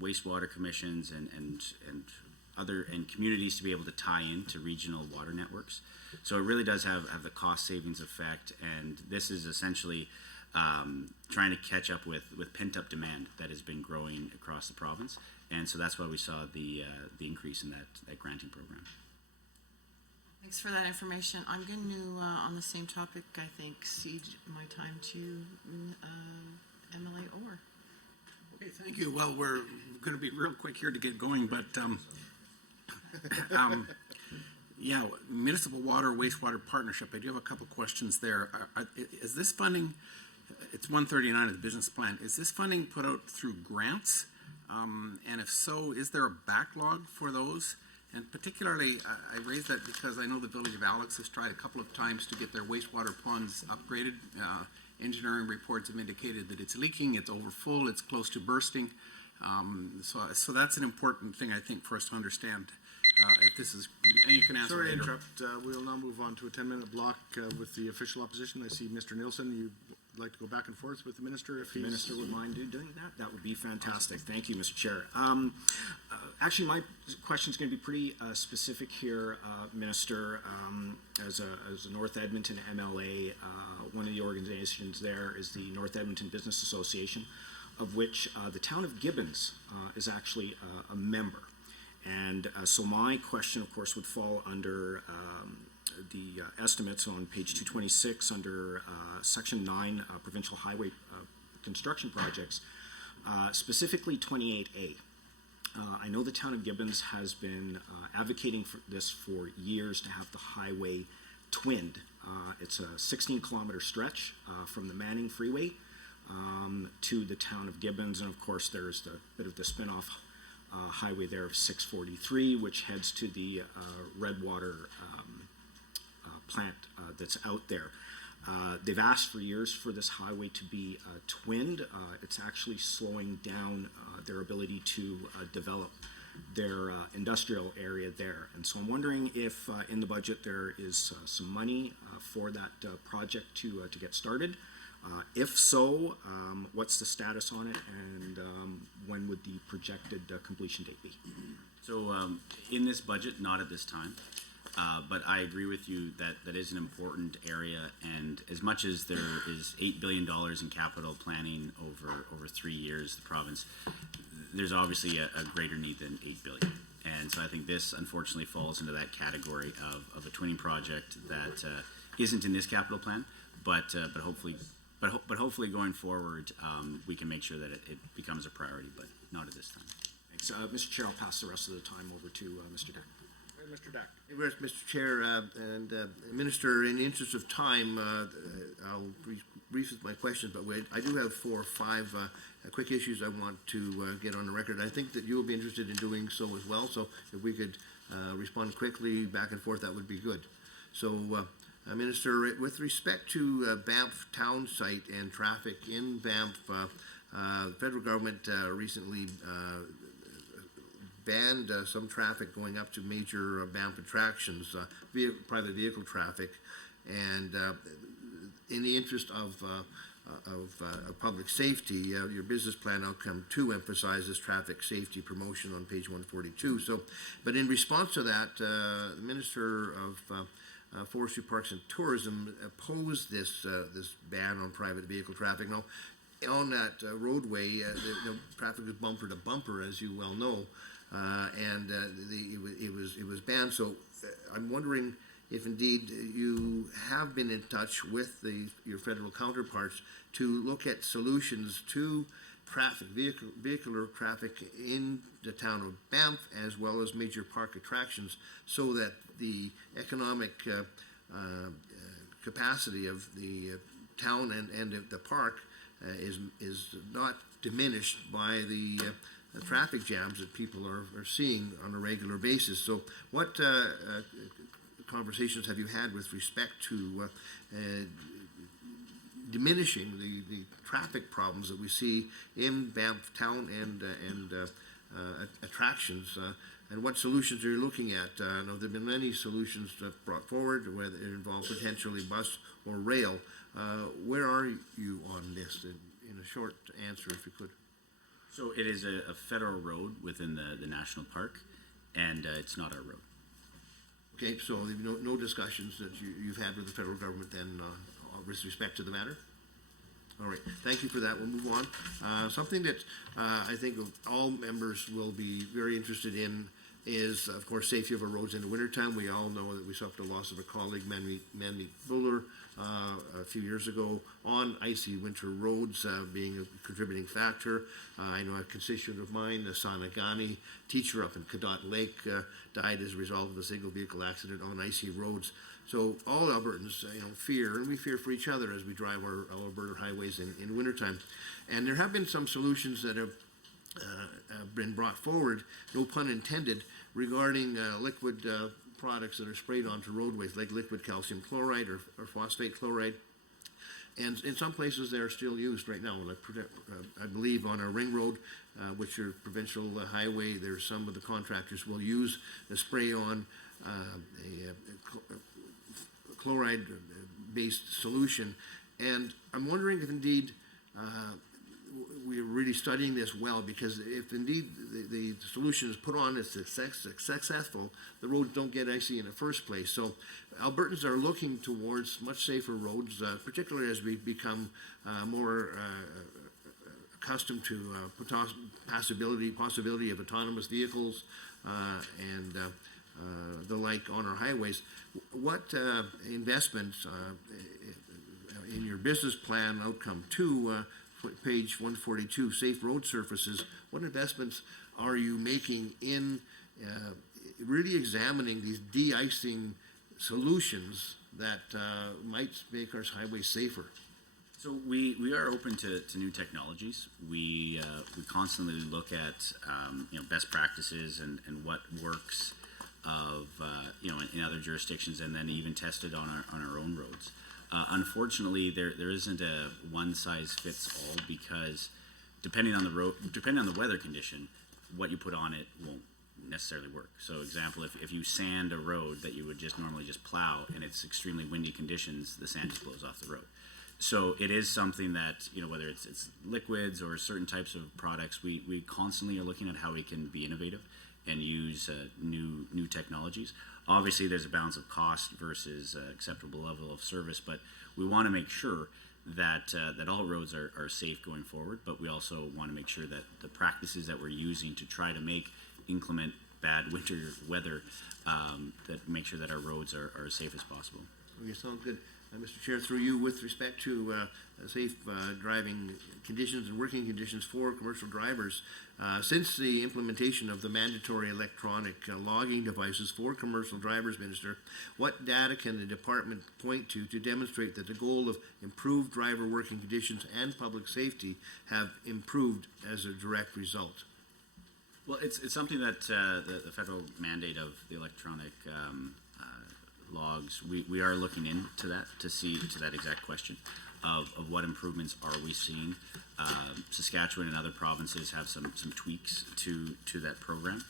wastewater commissions and communities to be able to tie into regional water networks. So it really does have the cost savings effect, and this is essentially trying to catch up with pent-up demand that has been growing across the province, and so that's why we saw the increase in that granting program. Thanks for that information. I'm going to, on the same topic, I think, cede my time to MLA Orr. Okay, thank you. Well, we're going to be real quick here to get going, but yeah, municipal water wastewater partnership. I do have a couple questions there. Is this funding? It's 139 of the business plan. Is this funding put out through grants? And if so, is there a backlog for those? And particularly, I raise that because I know the village of Alex has tried a couple of times to get their wastewater ponds upgraded. Engineering reports have indicated that it's leaking, it's over full, it's close to bursting. So that's an important thing, I think, for us to understand. If this is, and you can answer Sorry to later. interrupt. We'll now move on to a 10-minute block with the official opposition. I see Mr. Nielsen. You'd like to go back and forth with the minister if The he's... minister would mind doing that? That would be fantastic. Thank you, Mr. Chair. Actually, my question is going to be pretty specific here, Minister. As a North Edmonton MLA, one of the organizations there is the North Edmonton Business Association, of which the town of Gibbons is actually a member. And so my question, of course, would fall under the estimates on page 226 under section 9, provincial highway construction projects, specifically 28A. I know the town of Gibbons has been advocating for this for years to have the highway twinned. It's a 16-kilometer stretch from the Manning Freeway to the town of Gibbons, and of course there's the bit of the spin-off highway there of 643, which heads to the Redwater plant that's out there. They've asked for years for this highway to be twinned. It's actually slowing down their ability to develop their industrial area there. And so I'm wondering if in the budget there is some money for that project to get started. If so, what's the status on it, and when would the projected completion date be? So in this budget, not at this time, but I agree with you that that is an important area, and as much as there is $8 billion in capital planning over 3 years, the province, there's obviously a greater need than $8 billion. And so I think this unfortunately falls into that category of a twinning project that isn't in this capital plan, but hopefully going forward, we can make sure that it becomes a priority, but not at this time. Thanks. Mr. Chair, I'll pass the rest of the time over to Mr. Dack. Mr. Dack. Mr. Chair, and Minister, in the interest of time, I'll brief with my questions, but I do have 4 or 5 quick issues I want to get on the record. I think that you will be interested in doing so as well, so if we could respond quickly back and forth, that would be good. So, Minister, with respect to Banff town site and traffic in Banff, the federal government recently banned some traffic going up to major Banff attractions, private vehicle traffic, and in the interest of public safety, your business plan outcome 2 emphasizes traffic safety promotion on page 142. So, but in response to that, the Minister of Forestry, Parks and Tourism opposed this ban on private vehicle traffic. Now, on that roadway, the traffic is bumper to bumper, as you well know, and it was banned. So, I'm wondering if indeed you have been in touch with your federal counterparts to look at solutions to vehicular traffic in the town of Banff, as well as major park attractions, so that the economic capacity of the town and the park is not diminished by the traffic jams that people are seeing on a regular basis. So what conversations have you had with respect to diminishing the traffic problems that we see in Banff town and attractions, and what solutions are you looking at? I know there have been many solutions brought forward, whether it involves potentially bus or rail. Where are you on this? In a short answer, if you could. So it is a federal road within the national park, and it's not our road. Okay, so no discussions that you've had with the federal government then with respect to the matter? All right, thank you for that. We'll move on. Something that I think all members will be very interested in is, of course, safety of our roads in the wintertime. We all know that we suffered a loss of a colleague, Mandy Fuller, a few years ago on icy winter roads, being a contributing factor. I know a constituent of mine, Sana Ghani, teacher up in Cadott Lake, died as a result of a single vehicle accident on icy roads. So all Albertans, fear, and we fear for each other as we drive our Alberta highways in wintertime. And there have been some solutions that have been brought forward, no pun intended, regarding liquid products that are sprayed onto roadways, like liquid calcium chloride or phosphate chloride. And in some places they are still used right now. I believe on our ring road, which are provincial highway, there's some of the contractors will use a spray on a chloride-based solution. And I'm wondering if indeed we're really studying this well, because if indeed the solution is put on, it's successful, the roads don't get icy in the first place. So Albertans are looking towards much safer roads, particularly as we become more accustomed to possibility of autonomous vehicles and the like on our highways. What investments in your business plan outcome 2, page 142, safe road surfaces, what investments are you making in really examining these de-icing solutions that might make our highways safer? So we are open to new technologies. We constantly look at best practices and what works in other jurisdictions, and then even tested on our own roads. Unfortunately, there isn't a one size fits all, because depending on the road, depending on the weather condition, what you put on it necessarily work. So example, if you sand a road that you would just normally just plow and it's extremely windy conditions, the sand just blows off the road. So it is something that, whether it's liquids or certain types of products, we constantly are looking at how we can be innovative and use new technologies. Obviously, there's a balance of cost versus acceptable level of service, but we want to make sure that all roads are safe going forward, but we also want to make sure that the practices that we're using to try to make inclement bad winter weather, that make sure that our roads are as safe as possible. Okay, sounds good. Mr. Chair, through you, with respect to safe driving conditions and working conditions for commercial drivers, since the implementation of the mandatory electronic logging devices for commercial drivers, Minister, what data can the department point to demonstrate that the goal of improved driver working conditions and public safety have improved as a direct result? Well, it's something that the federal mandate of the electronic logs, we are looking into that to see to that exact question of what improvements are we seeing. Saskatchewan and other provinces have some tweaks to that program.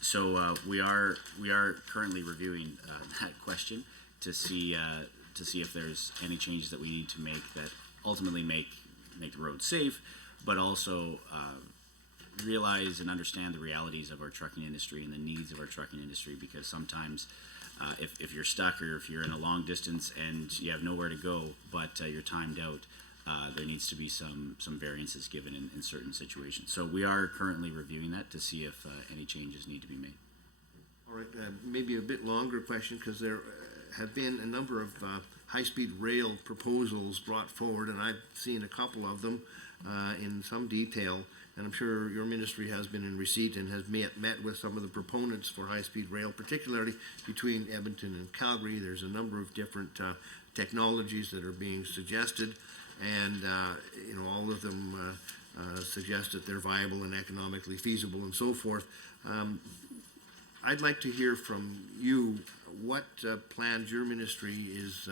So we are currently reviewing that question to see if there's any changes that we need to make that ultimately make the road safe, but also realize and understand the realities of our trucking industry and the needs of our trucking industry, because sometimes if you're stuck or if you're in a long distance and you have nowhere to go but you're timed out, there needs to be some variances given in certain situations. So we are currently reviewing that to see if any changes need to be made. All right, maybe a bit longer question, because there have been a number of high-speed rail proposals brought forward, and I've seen a couple of them in some detail, and I'm sure your ministry has been in receipt and has met with some of the proponents for high-speed rail, particularly between Edmonton and Calgary. There's a number of different technologies that are being suggested, and all of them suggest that they're viable and economically feasible and so forth. I'd like to hear from you what plans your ministry is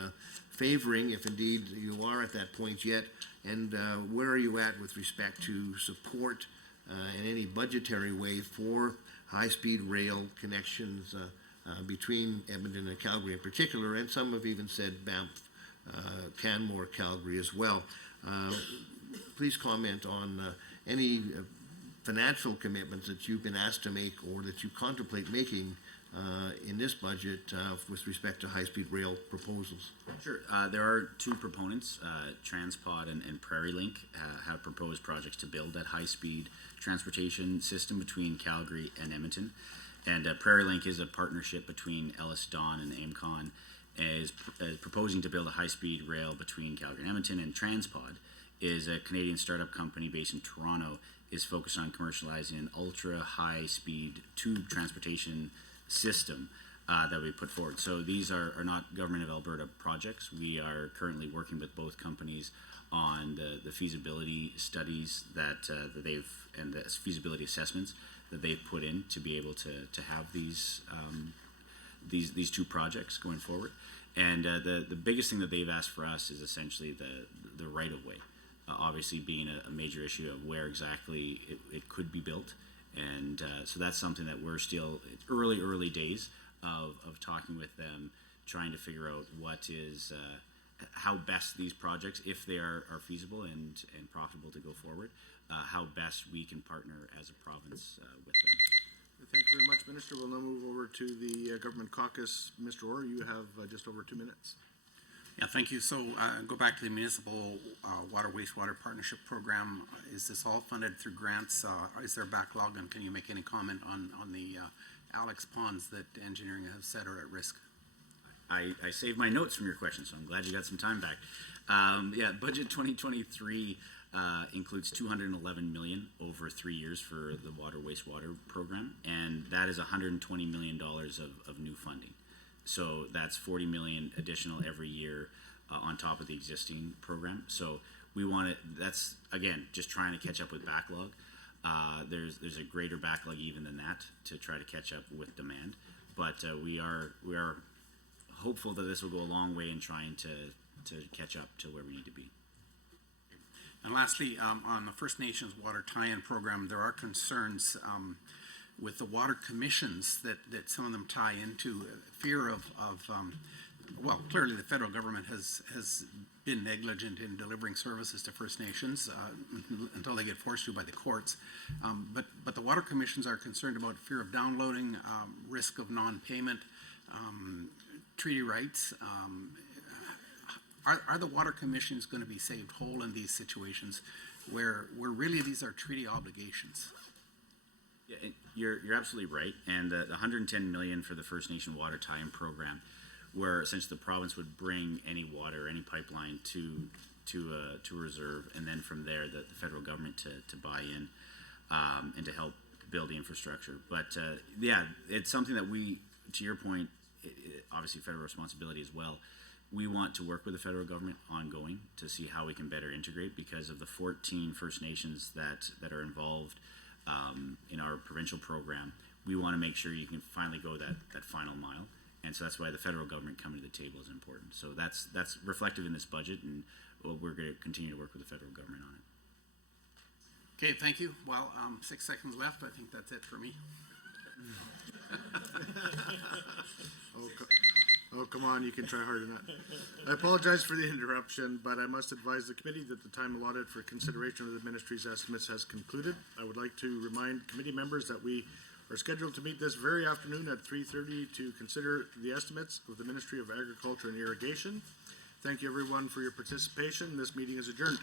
favoring, if indeed you are at that point yet, and where are you at with respect to support in any budgetary way for high-speed rail connections between Edmonton and Calgary in particular, and some have even said Banff, Canmore, Calgary as well. Please comment on any financial commitments that you've been asked to make or that you contemplate making in this budget with respect to high-speed rail proposals. Sure. There are two proponents, TransPod and Prairie Link, have proposed projects to build that high-speed transportation system between Calgary and Edmonton. And Prairie Link is a partnership between Ellis Don and AIMCON, is proposing to build a high-speed rail between Calgary and Edmonton. And TransPod is a Canadian startup company based in Toronto, is focused on commercializing an ultra-high-speed tube transportation system that we put forward. So these are not Government of Alberta projects. We are currently working with both companies on the feasibility studies that they've, and the feasibility assessments that they've put in to be able to have these two projects going forward. And the biggest thing that they've asked for us is essentially the right of way. Obviously being a major issue of where exactly it could be built. And so that's something that we're still early days of talking with them, trying to figure out what is, how best these projects, if they are feasible and profitable to go forward, how best we can partner as a province with them. Thank you very much, Minister. We'll now move over to the Government Caucus. Mr. Orr, you have just over 2 minutes. Yeah, thank you. So go back to the Municipal Water Wastewater Partnership Program. Is this all funded through grants? Is there a backlog, and can you make any comment on the Alex ponds that engineering has said are at risk? I saved my notes from your question, so I'm glad you got some time back. Yeah, budget 2023 includes $211 million over 3 years for the water wastewater program, and that is $120 million of new funding. So that's $40 million additional every year on top of the existing program. So we want to, that's again, just trying to catch up with backlog. There's a greater backlog even than that to try to catch up with demand. But we are hopeful that this will go a long way in trying to catch up to where we need to be. And lastly, on the First Nations Water Tie-In Program, there are concerns with the water commissions that some of them tie into, fear of well, clearly the federal government has been negligent in delivering services to First Nations until they get forced to by the courts. But the water commissions are concerned about fear of downloading, risk of non-payment, treaty rights. Are the water commissions going to be saved whole in these situations where really these are treaty obligations? Yeah, and you're absolutely right. And the 110 million for the First Nation water tie-in program, where essentially the province would bring any water, any pipeline to a reserve, and then from there the federal government to buy in and to help build the infrastructure. But yeah, it's something that we, to your point, obviously federal responsibility as well. We want to work with the federal government ongoing to see how we can better integrate because of the 14 First Nations that are involved in our provincial program. We want to make sure you can finally go that final mile. And so that's why the federal government coming to the table is important. So that's reflected in this budget, and we're going to continue to work with the federal government on it. Okay, thank you. Well, 6 seconds left. I think that's it for me. Oh, come on, you can try harder than that. I apologize for the interruption, but I must advise the committee that the time allotted for consideration of the ministry's estimates has concluded. I would like to remind committee members that we are scheduled to meet this very afternoon at 3:30 to consider the estimates of the Ministry of Agriculture and Irrigation. Thank you, everyone, for your participation. This meeting is adjourned.